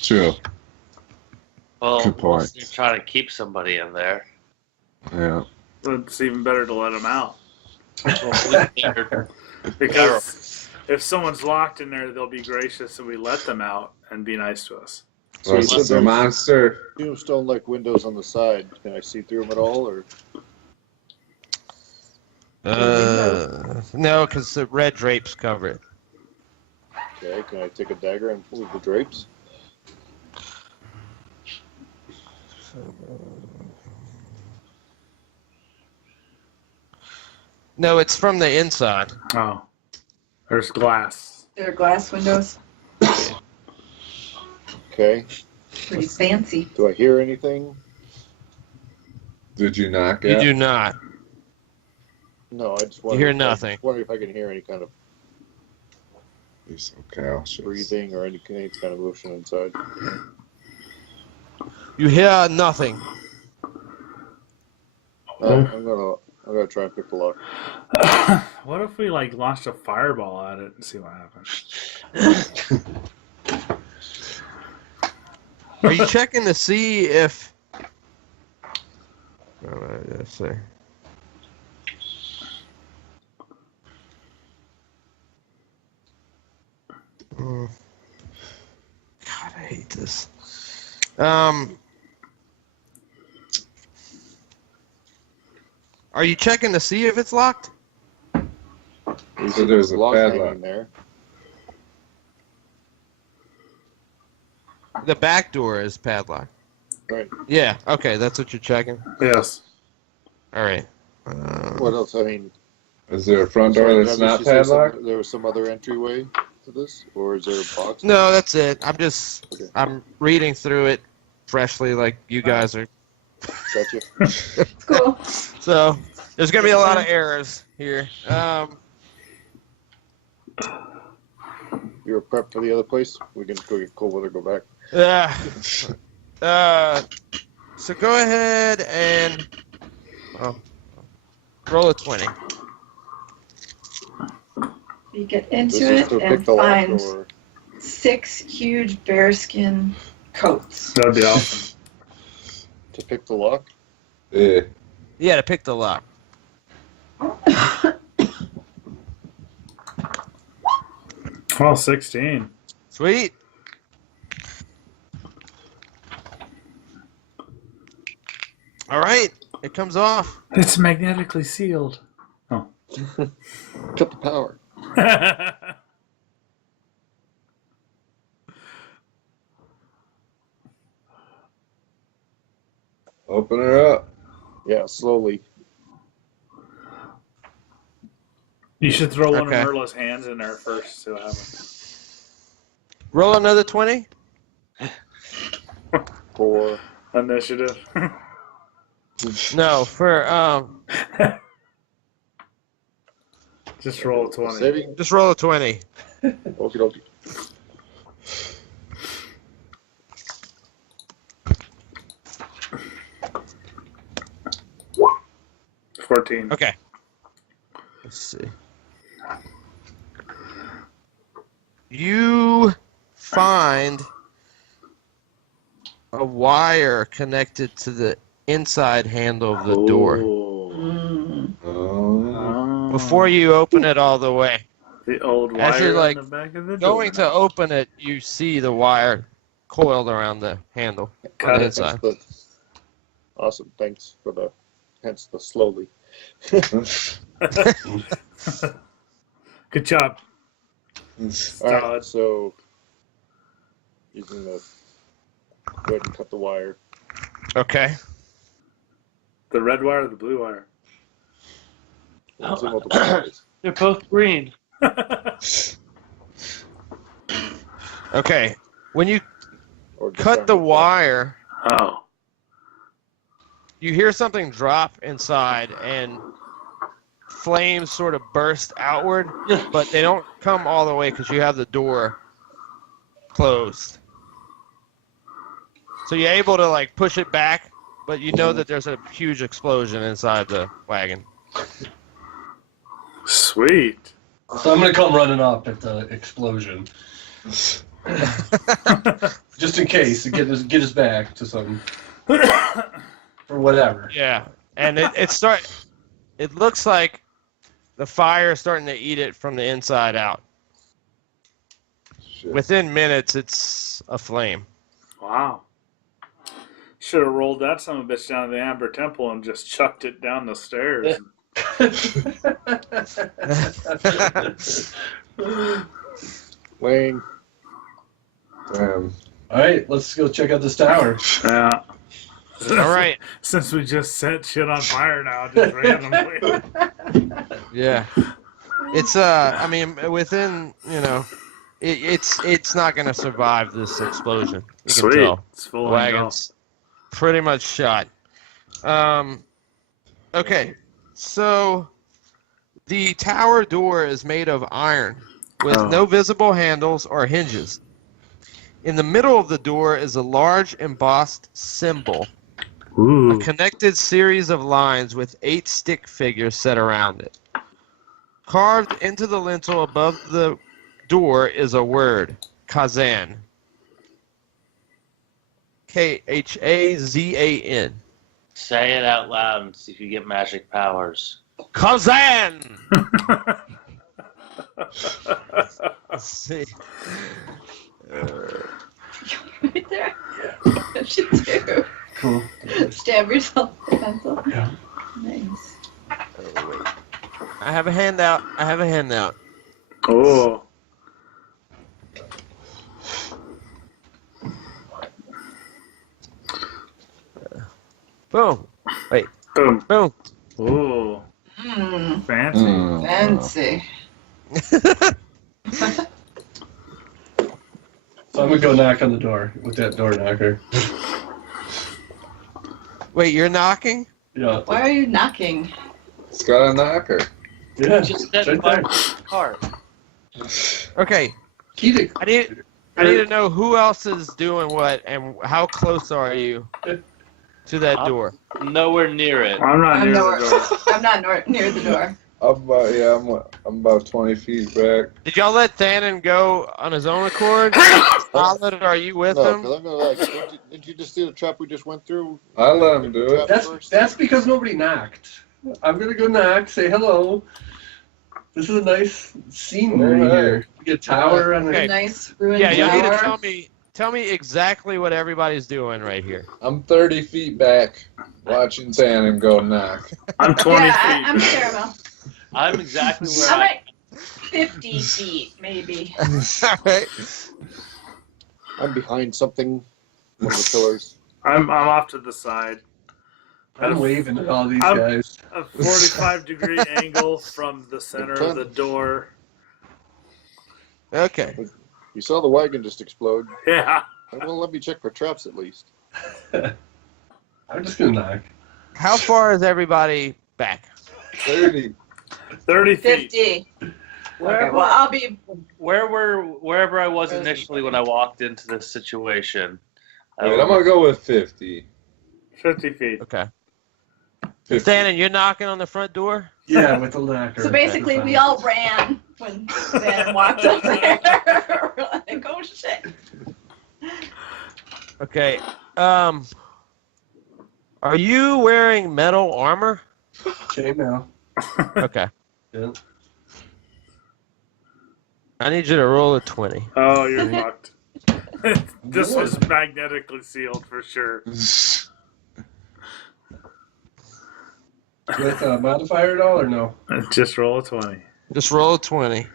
True. well, Good point. unless you're trying to keep somebody in there. Yeah. It's even better to let them out. Well, they're- Because if someone's locked in there, they'll be gracious and we let them out and be nice to us. So you Plus, said it's a there's monster. tombstone-like windows on the side. Can I see through them at all, or No, because the red drapes cover it. okay? Can I take a dagger and move the drapes? No, it's from the inside. Oh. There's glass. There are glass windows. Okay. Pretty fancy. Do I hear anything? Did you knock You it? do not. No, I just You wonder. hear I nothing. just wonder if I can hear any kind of Okay, I'll show you. breathing or any kind of motion inside. You hear nothing. I'm gonna try and pick the lock. What if we launched a fireball at it and see what happens? Are you checking to see if... Let's see. God, I hate this. Are you checking to see if it's locked? You So said there's a lock padlock. hanging there. The back door is padlocked. Right. Yeah, okay, that's what you're checking. Yes. All right. What else? I mean, Is there a front door Sorry, that's Travis, not you said padlocked? there was some other entryway to this, or is there a box? No, that's it. Okay. I'm reading through it freshly, like you guys are. Gotcha. It's cool. So there's gonna be a lot of errors here. You were prepped for the other place? We can go get cold weather, go back. So go ahead and roll a 20. You get into This is it to pick and the lock, find or 6 huge bearskin coats. That'd be awesome. to pick the lock? Yeah. Yeah, to pick the lock. Oh, 16. Sweet. All right, it comes off. It's magnetically sealed. Oh. Cut the power. Open her up. Yeah, slowly. You should throw one Okay. of Merla's hands in there first, see what happens. Roll another 20. For Initiative. No, for Just roll a 20. saving. just roll a 20. Okie dokie. $14. 14. Okay. Let's see. You find a wire connected to the inside handle of the door. Mm. Oh. Before you open it all the way. The old As wire you're, like, on the back of the door. Going to open it, you see the wire coiled around the handle on Cut the it. inside. Awesome. Thanks for the hence the slowly. Good job. All Solid. right, so using the go ahead and cut the wire. Okay. The red wire or the blue wire? Let's see what the wire is. They're both green. Okay. When you Or just cut the aren't- wire, Oh. you hear something drop inside and flames sort of burst outward, but they don't come all the way because you have the door closed. So you're able to like push it back, but you know that there's a huge explosion inside the wagon. Sweet. So I'm gonna come running up at the explosion, just in case to get us back to something or whatever. Yeah, and it looks like the fire is starting to eat it from the inside out. Shit. Within minutes, it's a flame. Wow. Should have rolled that son of a bitch down to the Amber Temple and just chucked it down the stairs. Wayne. Damn. All right, let's go check out this tower. Yeah. All right. Since we just set shit on fire now, just randomly. Yeah. It's I mean, within it's not gonna survive this explosion. You Sweet. can tell. It's full The on wagon's pretty much shot. Okay, so the tower door is made of iron with no visible handles or hinges. In the middle of the door is a large embossed symbol, Ooh. a connected series of lines with 8 stick figures set around it. Carved into the lintel above the door is a word, Kazan. Khazan. Say it out loud and see if you get magic powers. Kazan! Let's see. Right there. What you do? Cool. Stab yourself with a pencil. Yeah. Nice. Oh, wait. I have a handout. Oh. Boom. Wait. Boom. Boom. Ooh. Fancy. Fancy. So I'm gonna go knock on the door with that door knocker. Wait, you're knocking? Yeah. Why are you knocking? It's got a knocker. Yeah. Just set right fire there. to the car. Okay, Key to I need to know who else is doing what and how close are you to that door. Nowhere near it. I'm not I'm near nowhere. the door. I'm not near the door. I'm about 20 feet back. Did y'all let Thanon go on his own accord? Solid, are you with No, him? because I'm gonna like. Did you just see the trap we just went through? I let him do it. That's because nobody knocked. I'm gonna go knock, say hello. This is a nice scenery Alright. here. We get a tower and Okay. Nice ruined Yeah, y'all need to tower. tell me exactly what everybody's doing right here. I'm 30 feet back, watching Thanon go knock. I'm 20 Yeah, feet. I'm caramel. I'm exactly where I'm I like 50 feet, maybe. All right. I'm behind something. One of the pillars. I'm off to the side. I'm waving at all these I'm- guys. A 45-degree angle from the center of the door. Okay. You saw the wagon just explode. Yeah. Well, let me check for traps at least. I'm just gonna knock. How far is everybody back? 30. 30 feet. 50. Okay, Wherever, well, I'll be. wherever I was initially when I walked into this situation. Wait, I'm gonna go with 50. 50 feet. Okay. 50. Thanon, you're knocking on the front door? Yeah, with the knocker. So basically, we all ran when Van walked up there. We're like, oh shit. Okay. Are you wearing metal armor? Chainmail. Okay. Yeah. I need you to roll a 20. Oh, you're fucked. This was magnetically sealed for sure. With a modifier at all or no? Just roll a 20. Just roll a 20.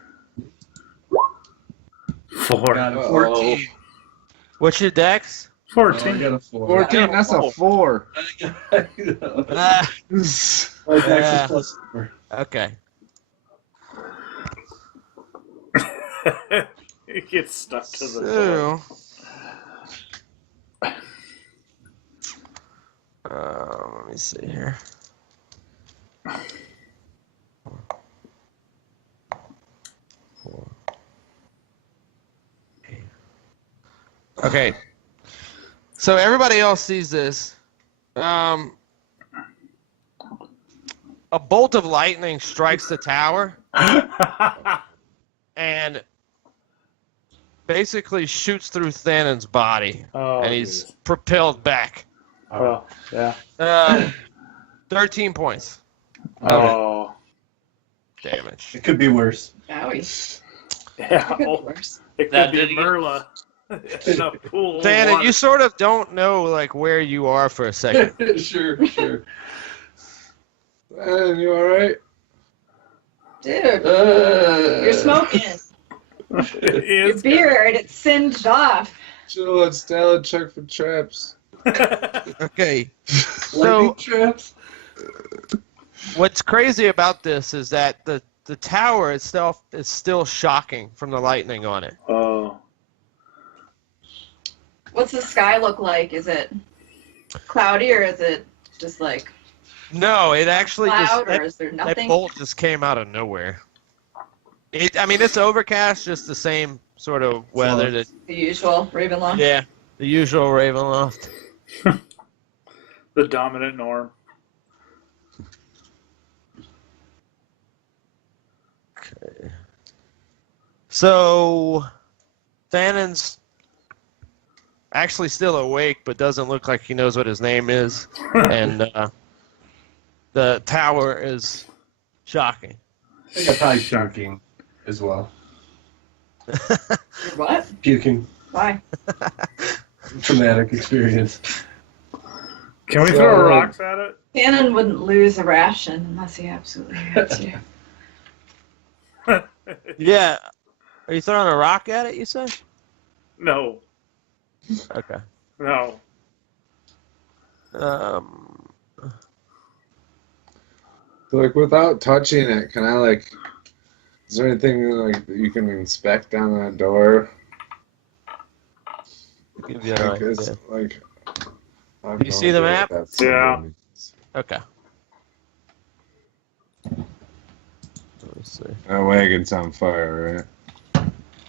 4. Got a Uh-oh. 14. What's your dex? Oh, I 14. got a 4. 14, that's a 4. Ah, My dex is plus 4. okay. It gets stuck to the door. So, let me see here. Okay. So everybody else sees this. A bolt of lightning strikes the tower and basically shoots through Thanon's body, Oh, and he's propelled back. Oh, yeah. 13 points Oh, damage. It could be worse. Owie. yeah. Good Oh, worse. it That could be did get- Merla in a pool. of Thanon, water. you sort of don't know like where you are for a second. Sure. Thanon, you alright? Dude, you're smoking. It Your is beard, it's singed off. Chill, let's Stella check for traps. Okay. Lightning So traps? what's crazy about this is that the tower itself is still shocking from the lightning on it. Oh. What's the sky look like? Is it cloudy or is it just like No, it actually cloud just or is there that nothing? bolt just came out of nowhere. I mean, it's overcast, just the same sort of weather that. The usual Ravenloft. Yeah, the usual Ravenloft. The dominant norm. Okay. So, Thanon's actually still awake, but doesn't look like he knows what his name is, and the tower is shocking. I think I'm probably puking as well. What? Puking. Why? Traumatic experience. Can we throw rocks at it? Cannon wouldn't lose a ration unless he absolutely had to. Yeah. Are you throwing a rock at it, you said? No. Okay. No. So, like, without touching it, can I, like, is there anything, like, that you can inspect on that door? Give you an Like, idea. it's, like, I have Do you no see the idea map? what that symbol Yeah. means. Okay. Let me see. That wagon's on fire,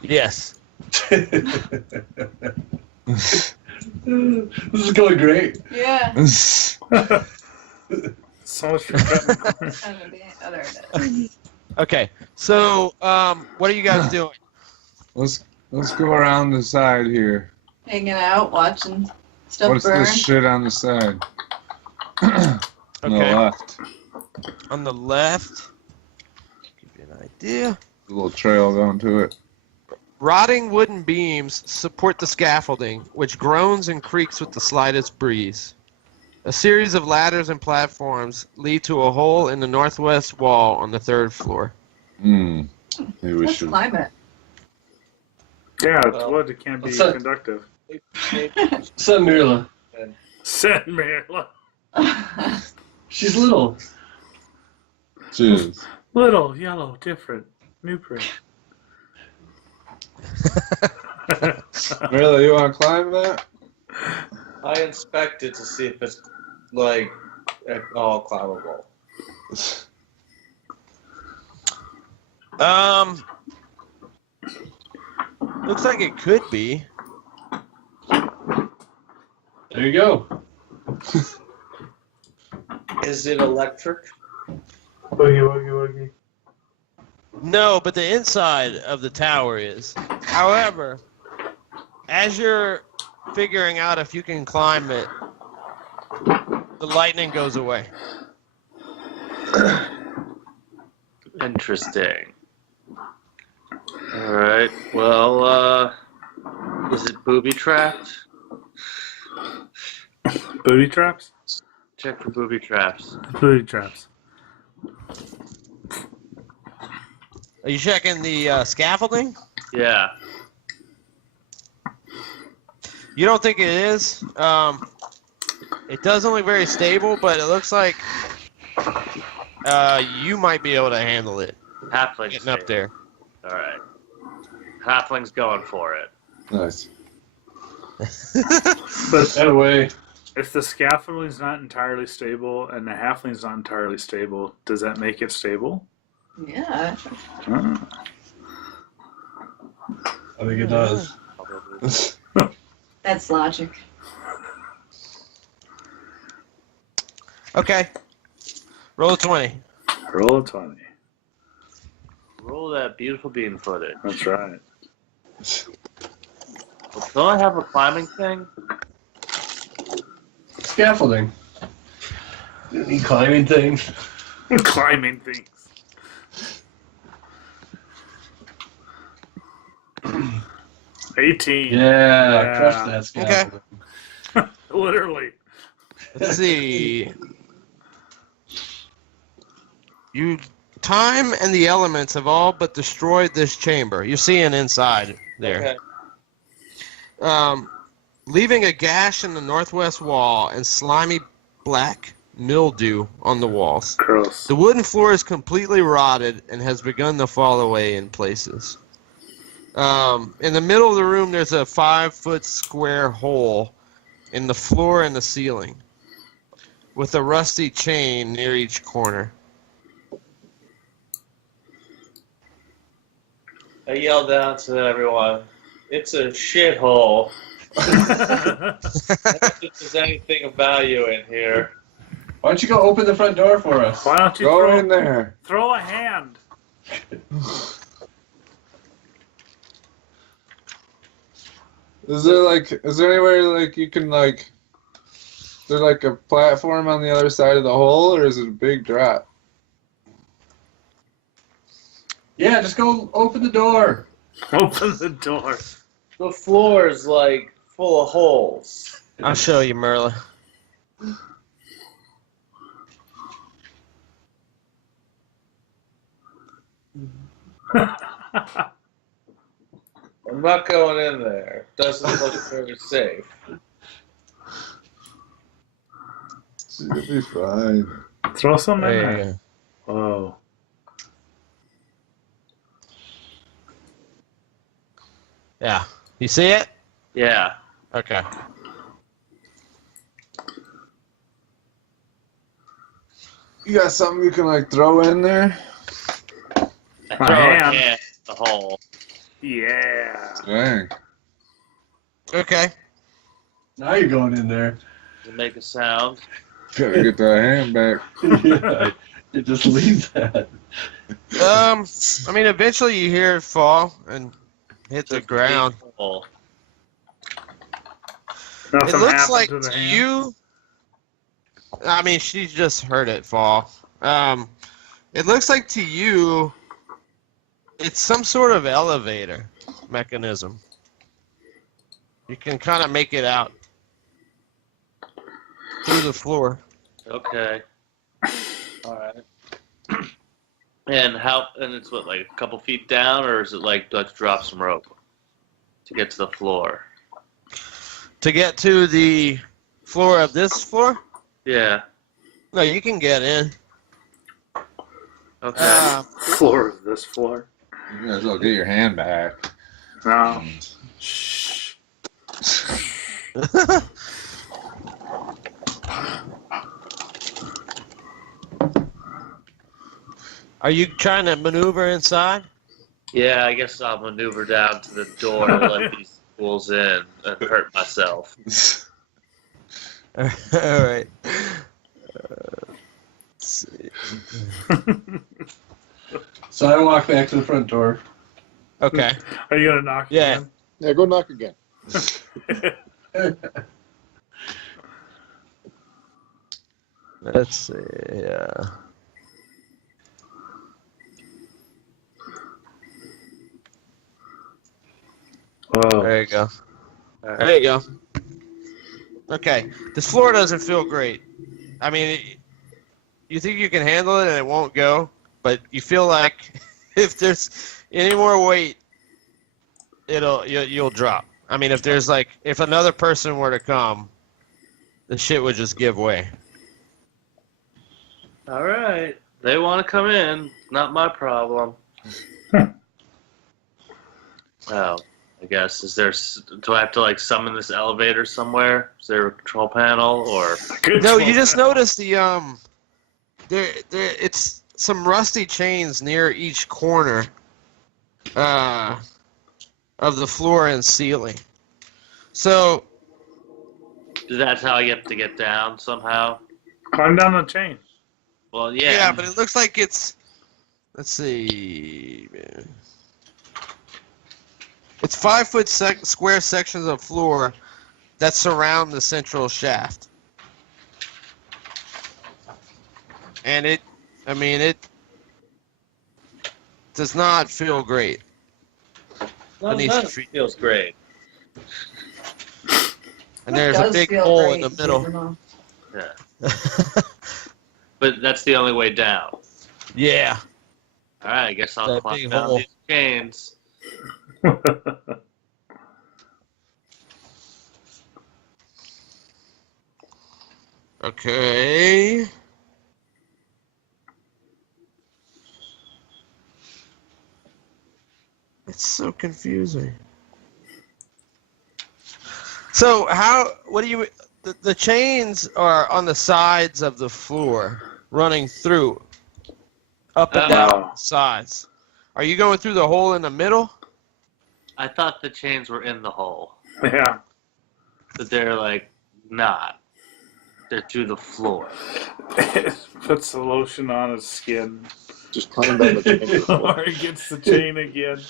Yes. This is going great. Yeah. right? So much for cutting corners. And then the other end. Okay. So, what are you guys doing? Let's go around the side here. Hanging out, watching stuff What's burn. this shit on the side? On the Okay. left. On the left. Give you an idea. A little trail going to it. Rotting wooden beams support the scaffolding, which groans and creaks with the slightest breeze. A series of ladders and platforms lead to a hole in the northwest wall on the 3rd floor. Maybe we Let's should. climb it. Yeah, it's wood. It can't be What's that? conductive. Son Mirla. Send me. She's little. Jeez. Little, yellow, different. New print. Really, you want to climb that? I inspect it to see if it's like at all climbable. Looks like it could be. There you go. Is it electric? Boogie, woogie, woogie. No, but the inside of the tower is. However, as you're figuring out if you can climb it, the lightning goes away. Interesting. Alright, well, is it booby trapped? Booty traps? Check for booby traps. Booty traps. Are you checking the scaffolding? Yeah. You don't think it is? It doesn't look very stable, but it looks like you might be able to handle it. Halfling's Getting up there. Alright. Halfling's going for it. Nice. But That way. if the scaffolding's not entirely stable and the halfling's not entirely stable, does that make it stable? Yeah. I think it does. That's logic. Okay. Roll a 20. Roll a 20. Roll that beautiful bean footage. That's right. Don't I have a climbing thing? Scaffolding. Any climbing things? Climbing things. $18. Yeah, crush that scaffolding. Literally. Let's see. You, time and the elements have all but destroyed this chamber. You're seeing inside there. Okay. Leaving a gash in the northwest wall and slimy black mildew on the walls. Gross. The wooden floor is completely rotted and has begun to fall away in places. In the middle of the room, there's a 5-foot square hole in the floor and the ceiling, with a rusty chain near each corner. I yelled down to everyone, it's a shithole. If there's anything of value in here. Why don't you go open the front door for us? Why don't you Go in there. throw a hand? Is there anywhere like you can like? Is there like a platform on the other side of the hole, or is it a big drop? Yeah, just go open the door. Open the door. The floor is like full of holes. I'll show you, Merla. I'm not going in there. Doesn't look very safe. It'll be fine. Throw some in There there. you go. Oh. Yeah. You see it? Yeah. Okay. You got something you can like throw in there? I My throw a hand. hand in the hole. Yeah. Dang. Okay. Now you're going in there. Does it make a sound? Gotta get that hand back. Yeah, you just leave that. I mean, eventually you hear it fall and hit the It's a ground. deep hole. Nothing It looks happened like to the hand. you. I mean, she just heard it fall. It looks like to you, it's some sort of elevator mechanism. You can kind of make it out through the floor. Okay. All right. And how? And it's what, like a couple feet down, or is it like let's drop some rope to get to the floor? To get to the floor of this floor? Yeah. No, you can get in. Okay. Floor of this floor. You might as well get your hand back. No. Shh. Are you trying to maneuver inside? Yeah, I guess I'll maneuver down to the door to let these fools in and hurt myself. All right. Let's see. So I walk back to the front door. Okay. Are you gonna knock? Yeah. Yeah, go knock again. Again? Let's see. Yeah. Oh. There you go. All right. There you go. Okay. This floor doesn't feel great. I mean, you think you can handle it and it won't go, but you feel like if there's any more weight, you'll drop. I mean, if another person were to come, the shit would just give way. All right. They want to come in. Not my problem. Oh, I guess. Do I have to like summon this elevator somewhere? Is there a control panel or? No, you just notice it's some rusty chains near each corner of the floor and ceiling. So That's how you have to get down somehow. Climb down the chain. Well, yeah. yeah, but it looks like it's. Let's see. It's 5 foot square sections of floor that surround the central shaft. And it does not feel great. None beneath of the it tree. feels great. And there's a Does big feel hole great, in the middle. seasonal. Yeah. But that's the only way down. Yeah. All right, I guess I'll That climb big down hole. these chains. Okay. It's so confusing. So what do you, the chains are on the sides of the floor, running through, up and down Wow. the sides. Are you going through the hole in the middle? I thought the chains were in the hole, Yeah. but they're like not. They're through the floor. Puts the lotion on his skin. Just climb down the chain. Or he gets the chain again.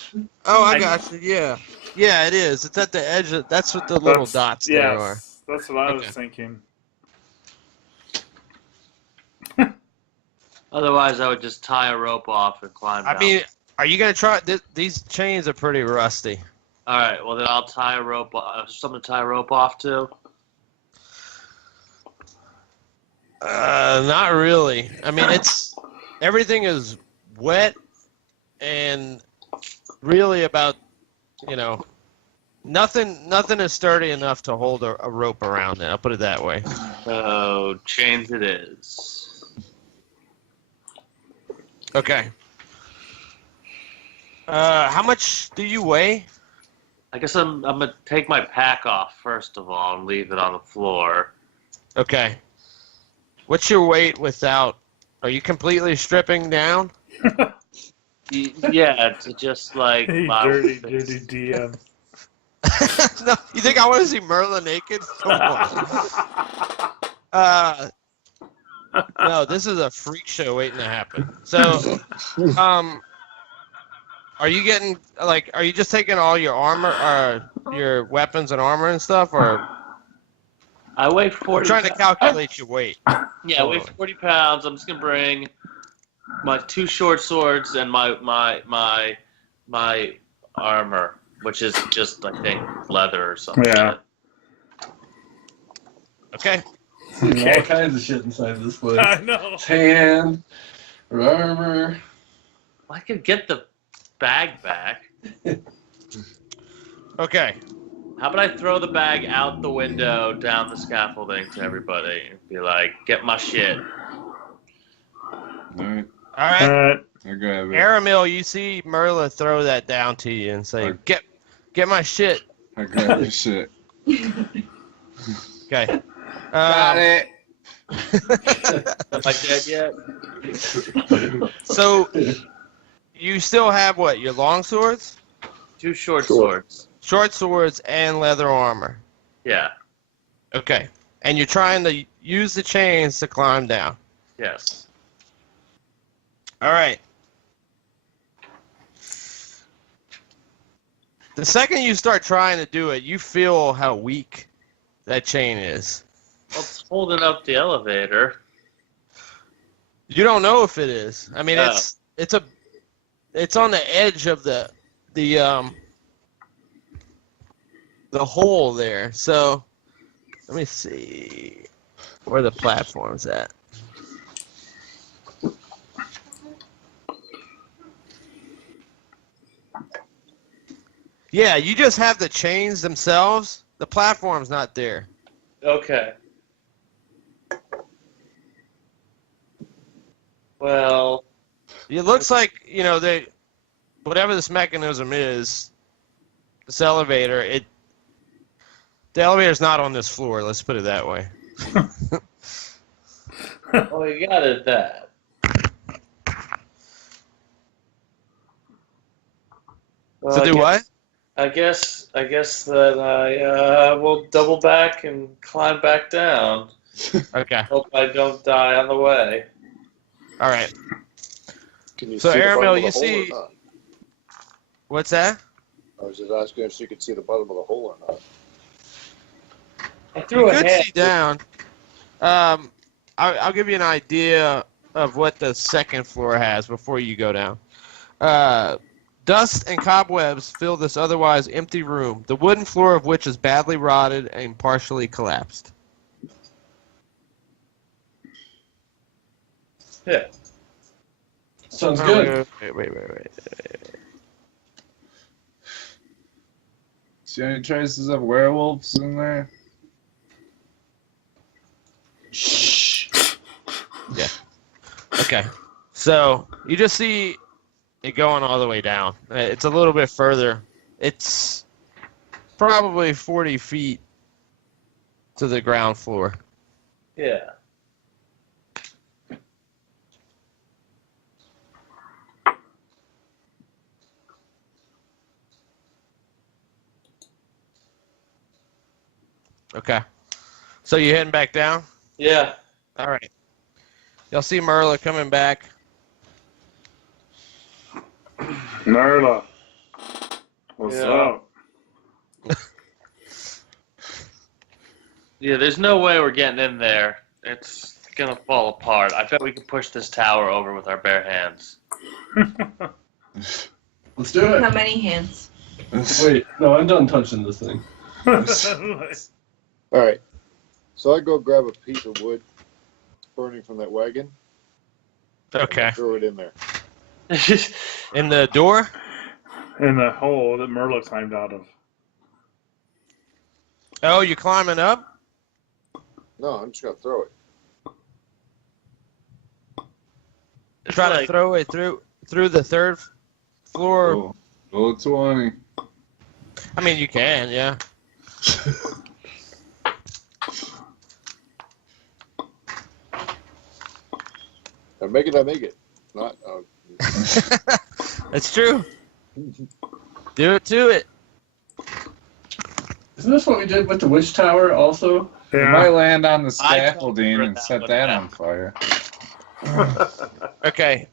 Oh, I got you. Yeah. Yeah, it is. It's at the edge of, that's what the little dots there are. Yes, that's what I was Okay. thinking. Otherwise, I would just tie a rope off and climb down. I mean, are you going to try, these chains are pretty rusty. All right, well then I'll tie a rope. Something to tie a rope off to. Not really. I mean, everything is wet and really about, nothing is sturdy enough to hold a rope around it. I'll put it that way. So chains it is. Okay. How much do you weigh? I guess I'm gonna take my pack off first of all and leave it on the floor. Okay. What's your weight without? Are you completely stripping down? Yeah, to just like You my dirty DM. No, you think I want to see Merlin naked? Come on. No, this is a freak show waiting to happen. So, are you getting like? Are you just taking all your armor, your weapons and armor and stuff, or I weigh I'm 40. trying to calculate your weight? Yeah, I weigh 40 pounds. I'm just gonna bring my 2 short swords and my armor, which is just I think leather or something. Yeah. Okay. All kinds of shit inside this place. I know. Tan, armor. I could get the bag back. Okay. How about I throw the bag out the window down the scaffolding to everybody and be like, get my shit. Alright, All right. Alright. I grab it. Aramil, you see Merla throw that down to you and say, Okay. "Get my shit." I grab the shit. Okay. Got it. Am I dead yet? So you still have what? Your long swords, 2 short swords. short swords, and leather armor. Yeah. Okay. And you're trying to use the chains to climb down. Yes. All right. The second you start trying to do it, you feel how weak that chain is. Well, it's holding up the elevator. You don't know if it is. I mean, Oh. it's on the edge of the hole there. So let me see where the platform's at. Yeah, you just have the chains themselves. The platform's not there. Okay. Well, It looks like, whatever this mechanism is, this elevator, the elevator's not on this floor, let's put it that way. well, you got it at that. Well, So do what? I guess that I will double back and climb back down. Okay. Hope I don't die on the way. All right. Can you So, see the bottom Aramil, of the you hole see- or not? What's that? I was just asking if you could see the bottom of the hole or not. I threw You a could hand. see down. I'll give you an idea of what the second floor has before you go down. Dust and cobwebs fill this otherwise empty room, the wooden floor of which is badly rotted and partially collapsed. Yeah. Sounds good. Wait. See any traces of werewolves in there? Shh. Okay. So you just see it going all the way down. It's a little bit further. It's probably 40 feet to the ground floor. Yeah. Okay. So you heading back down? Yeah. All right. Y'all see Merla coming back. Merla. What's Yeah. up? Yeah, there's no way we're getting in there. It's gonna fall apart. I bet we can push this tower over with our bare hands. Let's do it. How many hands? Wait, no, I'm done touching this thing. All right. So I go grab a piece of wood burning from that wagon. Okay. Throw it in there. In the door? In the hole that Merla climbed out of. Oh, you climbing up? No, I'm just gonna throw it. try like to throw it through the third floor. Roll 20. I mean, you can, yeah. I make it. Not. That's true. Do it to it. Isn't this what we did with the witch tower also? You Yeah. might land on the I scaffolding told and her set that that one on fire. Okay.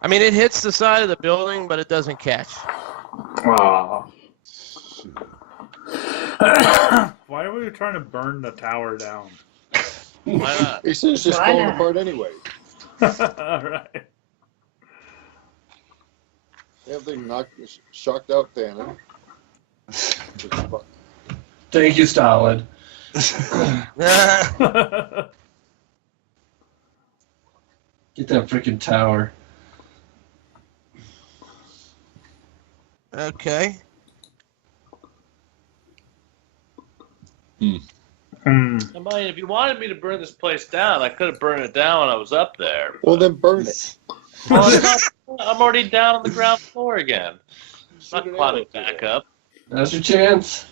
I mean, it hits the side of the building, but it doesn't catch. Aw. Why are we trying to burn the tower down? why not? He says it's just Why falling not? apart anyway. Alright. Everything shocked out Thanon. Thank you, Stalin. Get that freaking tower. Okay. Hmm. I mean, if you wanted me to burn this place down, I could have burned it down when I was up there. Well, then burn it. Well, I'm already down on the ground floor again. Shoot I'm an not climbing arrow through back there. up. Now's your chance.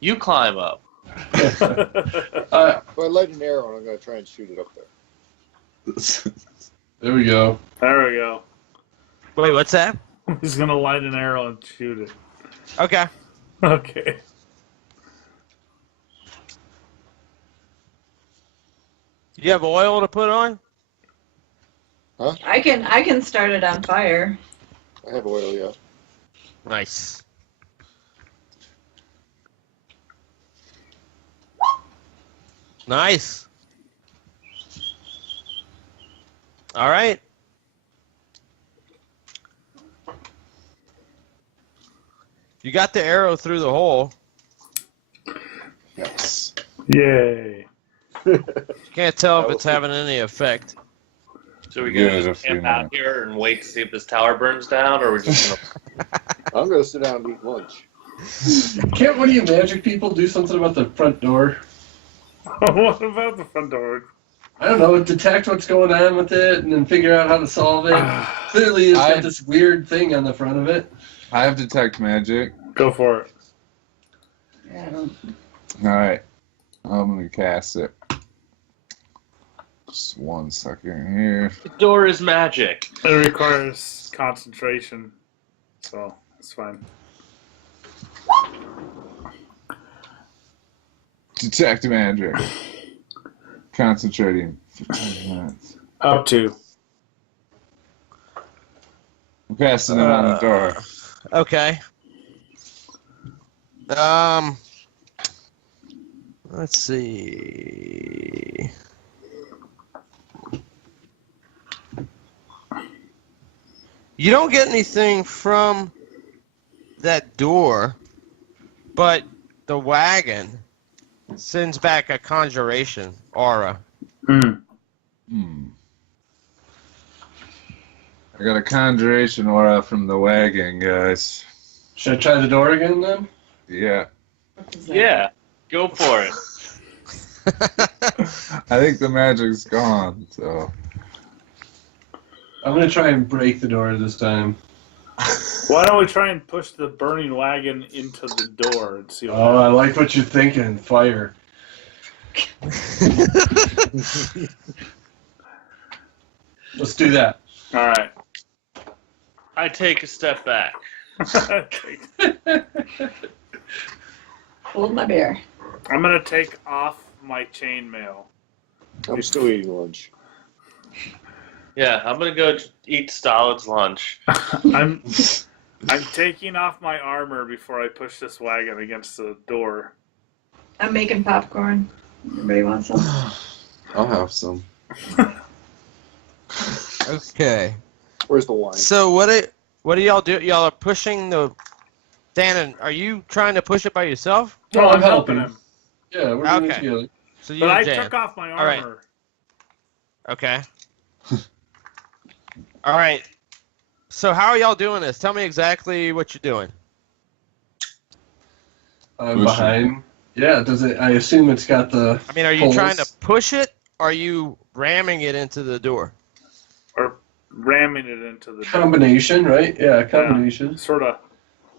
You climb up. Uh, If I light an arrow, and I'm going to try and shoot it up there. there we go. There we go. Wait, what's that? He's gonna light an arrow and shoot it. Okay. Okay. You have oil to put on? I can start it on fire. I have oil, yeah. Nice. Nice. All right. You got the arrow through the hole. Yes. Yay. Can't tell if it's having any effect. So we're Give going it a to few camp out minutes. here and wait to see if this tower burns down, or we're just going to... I'm going to sit down and eat lunch. Can't one of you magic people do something about the front door? What about the front door? I don't know, detect what's going on with it and then figure out how to solve it. Clearly it's got this weird thing on the front of it. I have detect magic. Go for it. Yeah, I don't. Alright. I'm going to cast it. Just 1 second here. The door is magic. It requires concentration, so it's fine. Detect magic. Concentrating. 15 minutes. Up to. I'm casting it on the door. Okay. Let's see. You don't get anything from that door, but the wagon sends back a conjuration aura. Hmm. I got a conjuration aura from the wagon, guys. Should I try the door again then? Yeah. Yeah, go for it. I think the magic's gone, so. I'm gonna try and break the door this time. Why don't we try and push the burning wagon into the door and see what Oh, I like what you're thinking. Fire. Let's do that. All right. I take a step back. Hold my beer. I'm gonna take off my chainmail. I'm still eating lunch. Yeah, I'm going to go eat Stalin's lunch. I'm taking off my armor before I push this wagon against the door. I'm making popcorn. Anybody want some? I'll have some. Okay. Where's the wine? So what do y'all do? Y'all are pushing the... Dannon, are you trying to push it by yourself? No, Oh, I'm I'm helping helping. him. Yeah, we're doing it Okay. together. So you But I and Jan. took off my All right. armor. Okay. All right. So how are y'all doing this? Tell me exactly what you're doing. I'm Push it. behind. Yeah, does it? I assume it's got the. I mean, are you Holes. trying to push it? Or are you ramming it into the door. Or ramming it into the door. Combination, right? Yeah, combination. Sort of.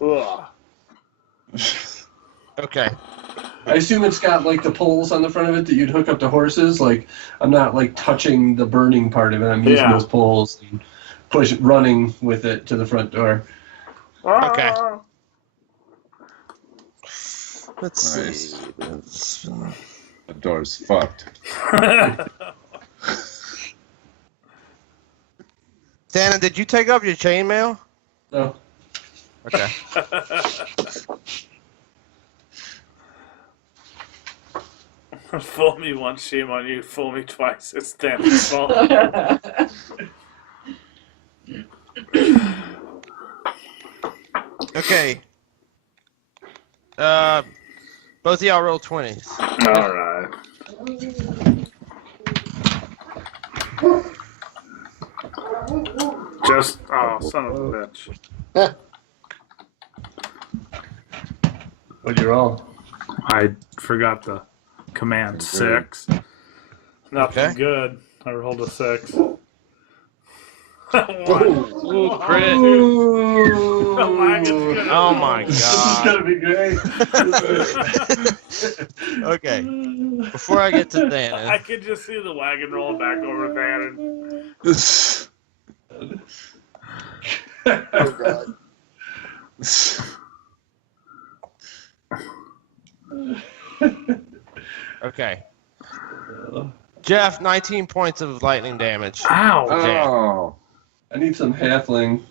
Ugh. Okay. I assume it's got like the poles on the front of it that you'd hook up to horses. Like I'm not like touching the burning part of it. I'm using those poles and running with it to the front door. Okay. Let's Nice. see. The door's fucked. Santa, did you take up your chainmail? No. Okay. Fool me once, shame on you. Fool me twice, it's Danny's fault. Okay. Both of y'all roll 20s. All right. Just son of a bitch. What'd you roll? I forgot the command 6. Nothing Okay. good. I rolled a 6. Ooh, crit. The wagon's gonna Oh my This is god. gonna be great. Okay. Before I get to I Santa. could just see the wagon rolling back over Bannon. Oh god. Okay. Jeff, 19 points of lightning damage. Ow! Oh. I need some halfling.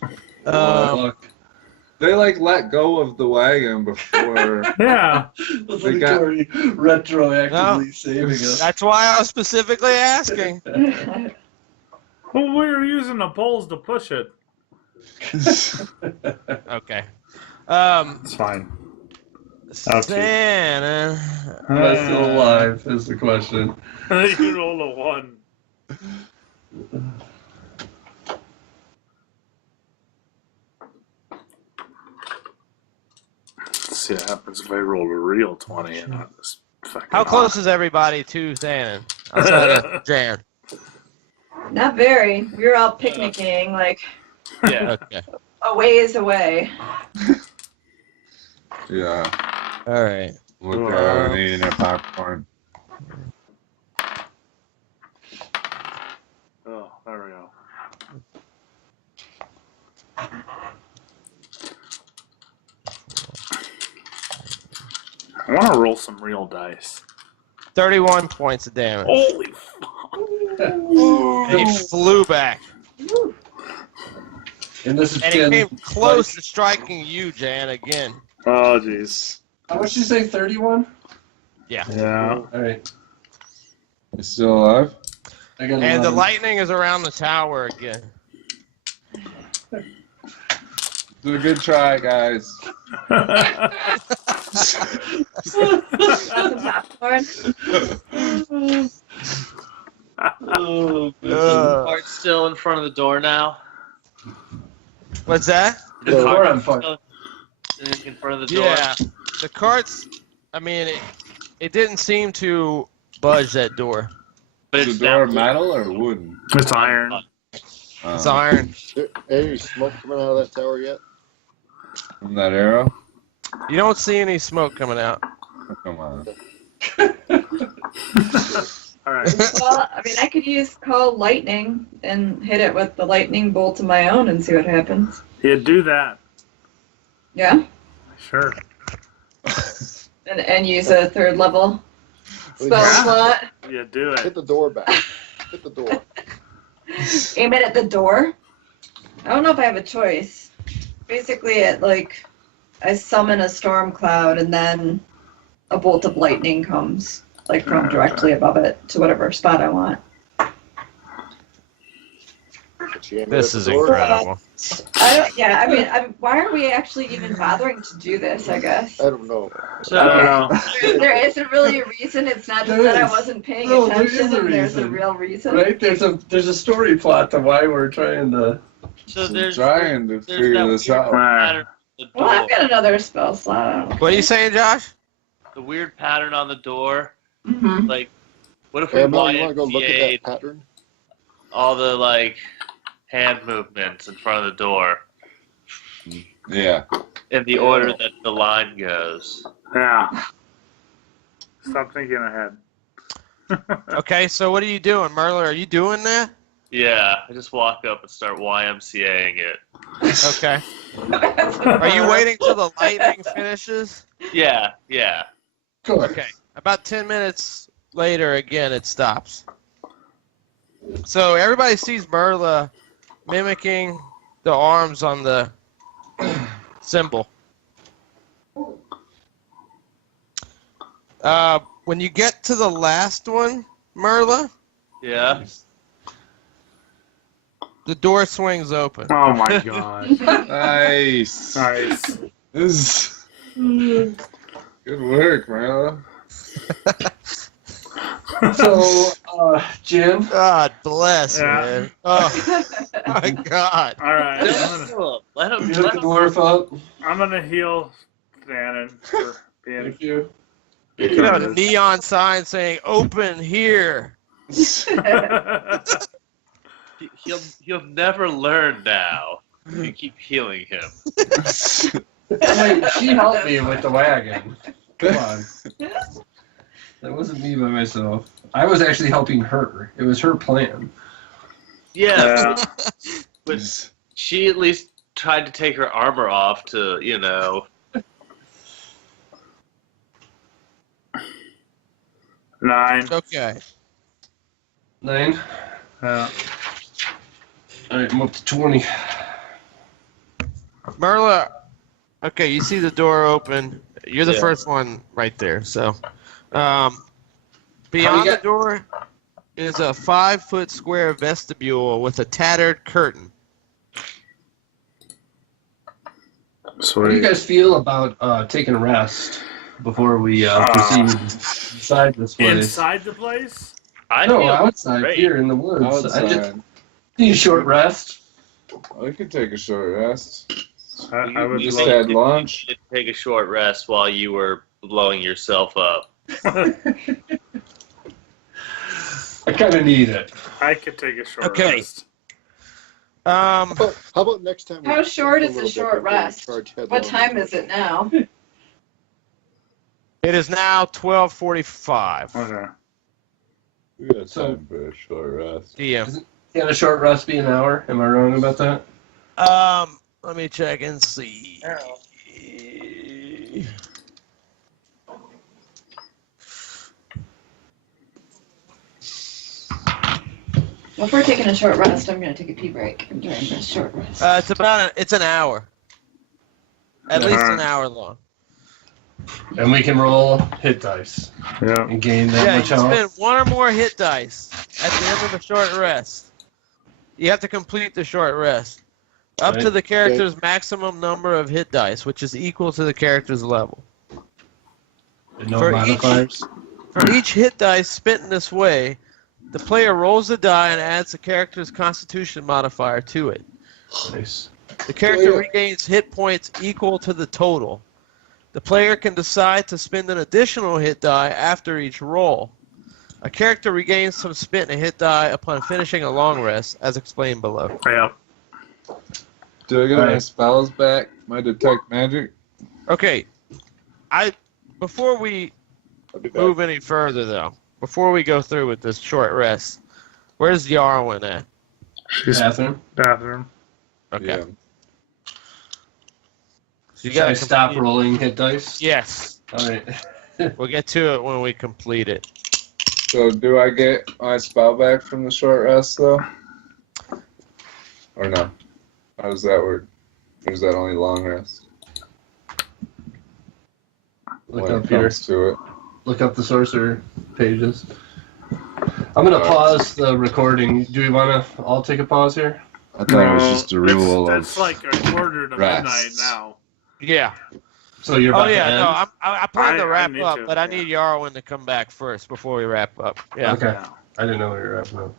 Um, They like let go of the wagon before. Yeah. Looks got- like retroactively No. saving us. That's why I was specifically asking. Well, we were using the poles to push it. Okay. It's fine. Santa. Am I still alive? Is the question. You rolled a 1. Let's see what happens if I roll a real 20 and not this fucking. How close is everybody to Santa? Outside of Jan. Not very. We were all picnicking, like, Yeah. Okay. a ways away. Yeah. All right. Look out and eating their popcorn. Oh, there we go. I want to roll some real dice. 31 points of damage. Holy fuck. And he flew back. And this is And he Jen. came close to striking you, Jan, again. Oh, jeez. How much did you say? 31? Yeah. All right. You still alive? I got And the 11. lightning is around the tower again. Do a good try, guys. Some popcorn. Oh, Cart's still in front of the door now. What's that? The the door cart's on fire. still in front of the door. Yeah. The carts, I mean, it didn't seem to budge that door. But Is it's the door now metal or wooden? It's iron. It's iron. Any smoke coming out of that tower yet? From that arrow? You don't see any smoke coming out. Oh, come on. All right. Well, I mean, I could use call lightning and hit it with the lightning bolt of my own and see what happens. Yeah, do that. Yeah? Sure. And use a third level spell Yeah. slot. Yeah, do Hit it. the door back. Hit the door. Aim it at the door. I don't know if I have a choice. Basically, I summon a storm cloud and then a bolt of lightning comes, from directly above it to whatever spot I want. Jam it This at is the door. incredible. Why are we actually even bothering to do this, I guess? I don't know. So, I don't know. There isn't really a reason. It's not just There that I is. wasn't paying No, there is attention a and there's a reason. real reason. Right? There's a story plot to why we're trying to. so I'm there's trying to there's figure that this weird out. pattern on the Well, I've door. got another spell slot. What are you saying, Josh? The weird pattern on the door, Mm-hmm. like What if we Mel, you want to go look at YMCA'd that pattern? all the Mel, you want to go look at YMCA'd that pattern? all the like hand movements in front of the door Yeah. in the order that the line goes? Yeah. Stop thinking ahead. Okay, so what are you doing, Merle? Are you doing that? Yeah, I just walk up and start YMCAing it. Okay. Are you waiting till the lightning finishes? Yeah. Cool. Okay. About 10 minutes later, again, it stops. So everybody sees Merla mimicking the arms on the symbol. When you get to the last one, Merla, Yeah. the door swings open. Oh my god. Nice. Nice. This is good work, man. So, Jim, God bless, Yeah. man. Oh, my God. Alright. Let him. you hook the dwarf up. I'm gonna heal Shannon for being Thank you. You know, the neon sign saying, open here. He'll never learn now. You keep healing him. Wait, she helped me with the wagon. Come on. That wasn't me by myself. I was actually helping her. It was her plan. Yeah, but she at least tried to take her armor off to, you know. 9. Okay. 9. Yeah. Alright, I'm up to 20. Merla, okay, you see the door open. You're the Yeah. first one right there. So, How beyond you the got- door is a 5-foot square vestibule with a tattered curtain. How do you guys feel about taking a rest before we proceed inside this place? Inside the place? I No, feel outside great. here in the woods. I just Outside. need a short rest. I could take a short rest. I would just love had lunch. You did take a short rest while you were blowing yourself up. I kind of need it. I could take a short Okay. rest. Oh. How about next time? How we short sleep is a little bit short before we rest? charge headlong What time into is it now? It is now 12:45. Okay. We got So- time for a short rest. DM. Can a short rest be an hour? Am I wrong about that? Let me check and see. Well, if we're taking a short rest, I'm going to take a pee break during this short rest. It's an hour. At least an hour long. And we can roll hit dice Yeah. and gain that Yeah, you much health. spend one or more hit dice at the end of the short rest. You have to complete the short rest. Up to Right. the character's maximum number of hit dice, which is equal to the character's level. And no for modifiers. For each hit dice spent in this way, the player rolls the die and adds the character's constitution modifier to it. Nice. The character yeah. regains hit points equal to the total. The player can decide to spend an additional hit die after each roll. A character regains some spent in a hit die upon finishing a long rest, as explained below. Yeah. Do I get my Right. spells back? My detect magic? Okay, before we I'll be back. move any further, though, before we go through with this short rest, where's Yarwin at? Bathroom. Bathroom. Okay. Yeah. So you Should I gotta stop complete- rolling hit dice? Yes. All right. We'll get to it when we complete it. So do I get my spell back from the short rest though? Or no? How does that work? Or is that only long rest? Look when up it here. comes to it. Look up the sorcerer pages. I'm gonna pause the recording. Do we want to all take a pause here? I thought it was just a rule It's of like a quarter to rests. midnight now. Yeah. So you're Oh about to yeah. end? No, I plan I to wrap need up, to, but I yeah. need Yarwin to come back first before we wrap up. Yeah. Okay. Yeah. I didn't know we were wrapping up.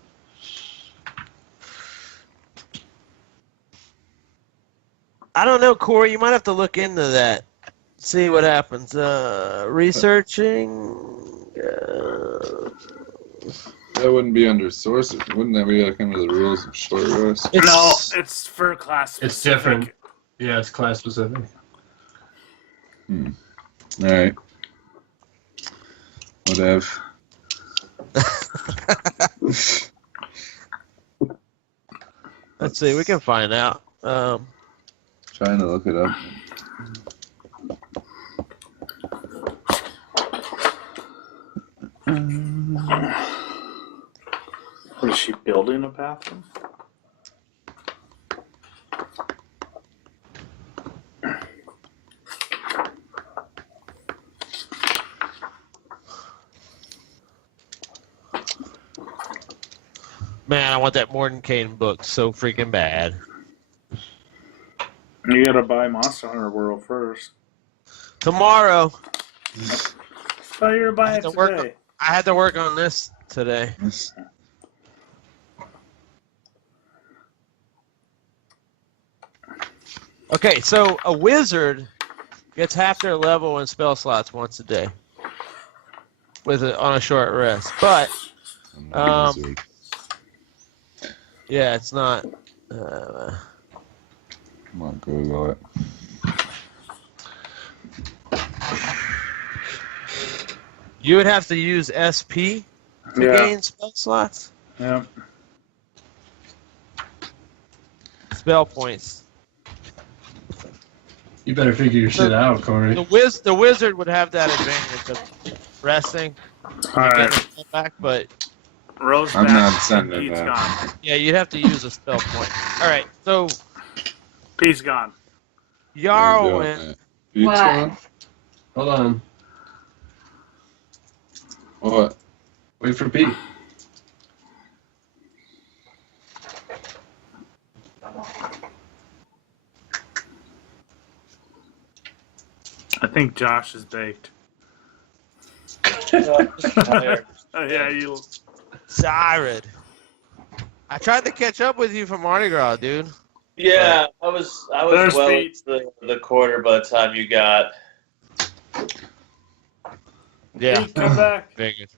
I don't know, Corey. You might have to look into that. See what happens. Researching. That wouldn't be under sources. Wouldn't that be like under the rules of short rest? No, it's for class. It's specific. different. Yeah, it's class specific. All right. Whatever. Let's see. We can find out. Trying to look it up. What, is she building a bathroom? Man, I want that Mordenkainen book so freaking bad. You gotta buy Monster Hunter World first. Tomorrow. Oh, you're buying it today. I had to work on this today. Okay, so a wizard gets half their level in spell slots once a day on a short rest. But yeah, it's not. Come on, Google it. You would have to use SP to gain spell slots. Yeah. Spell points. You better figure your shit out, Corey. The wizard would have that advantage of resting. All right. Back, but Rose I'm back, not sending Pete's that. gone. yeah, you'd have to use a spell point. All right, so Pete's gone. Yarwin. Pete's What? gone? Hold on. What? Wait for Pete. I think Josh is baked. Tired. Oh, yeah, you. Sired. I tried to catch up with you from Mardi Gras, dude. Yeah, I was There's well Pete. into the quarter by the time you got. Yeah. Pete, come back. Figured.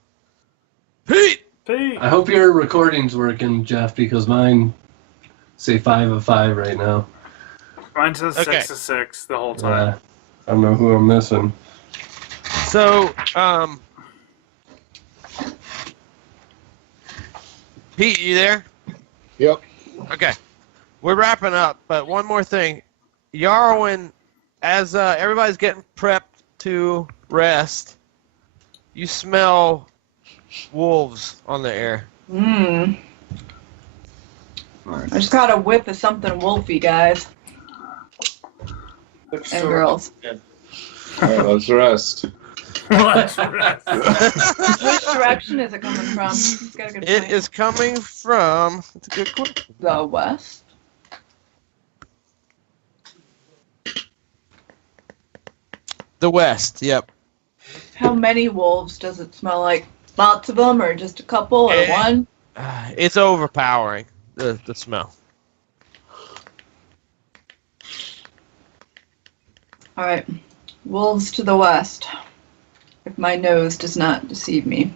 Pete! Pete. I hope your recording's working, Jeff, because mine say 5 of 5 right now. Mine says Okay. 6 of 6 the whole time. I don't know who I'm missing. So, Pete, you there? Yep. Okay. We're wrapping up, but one more thing. Yarwin, as everybody's getting prepped to rest, you smell wolves on the air. I Nice. just got a whiff of something wolfy, guys Which and sort girls. All right, let's rest. Let's rest. Which direction is it coming from? It's got a good It point. is coming from. It's a good question. The west. The west. Yep. How many wolves does it smell like? Lots of them, or just a couple, or one? It's overpowering the smell. All right, wolves to the west. If my nose does not deceive me.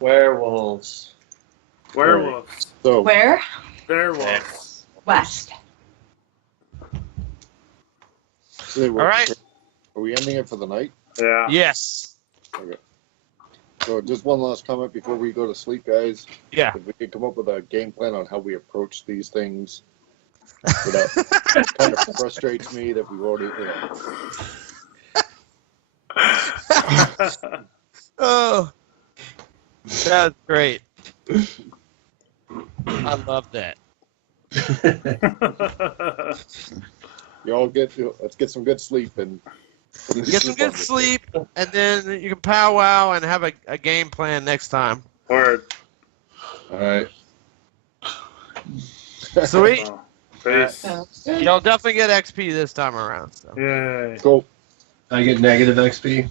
werewolves. Werewolves. So Where? Werewolves. West. say All right. Are we ending it for the night? Yeah. Yes. So just one last comment before we go to sleep, guys. Yeah. If we could come up with a game plan on how we approach these things. That kind of frustrates me that we've already, Oh, that's great. I love that. y'all let's get some good sleep and Get some good sleep, and then you can powwow and have a game plan next time. Word. All right. Sweet. Oh, peace. You'll definitely get XP this time around. So. Yay. Go. I get negative XP.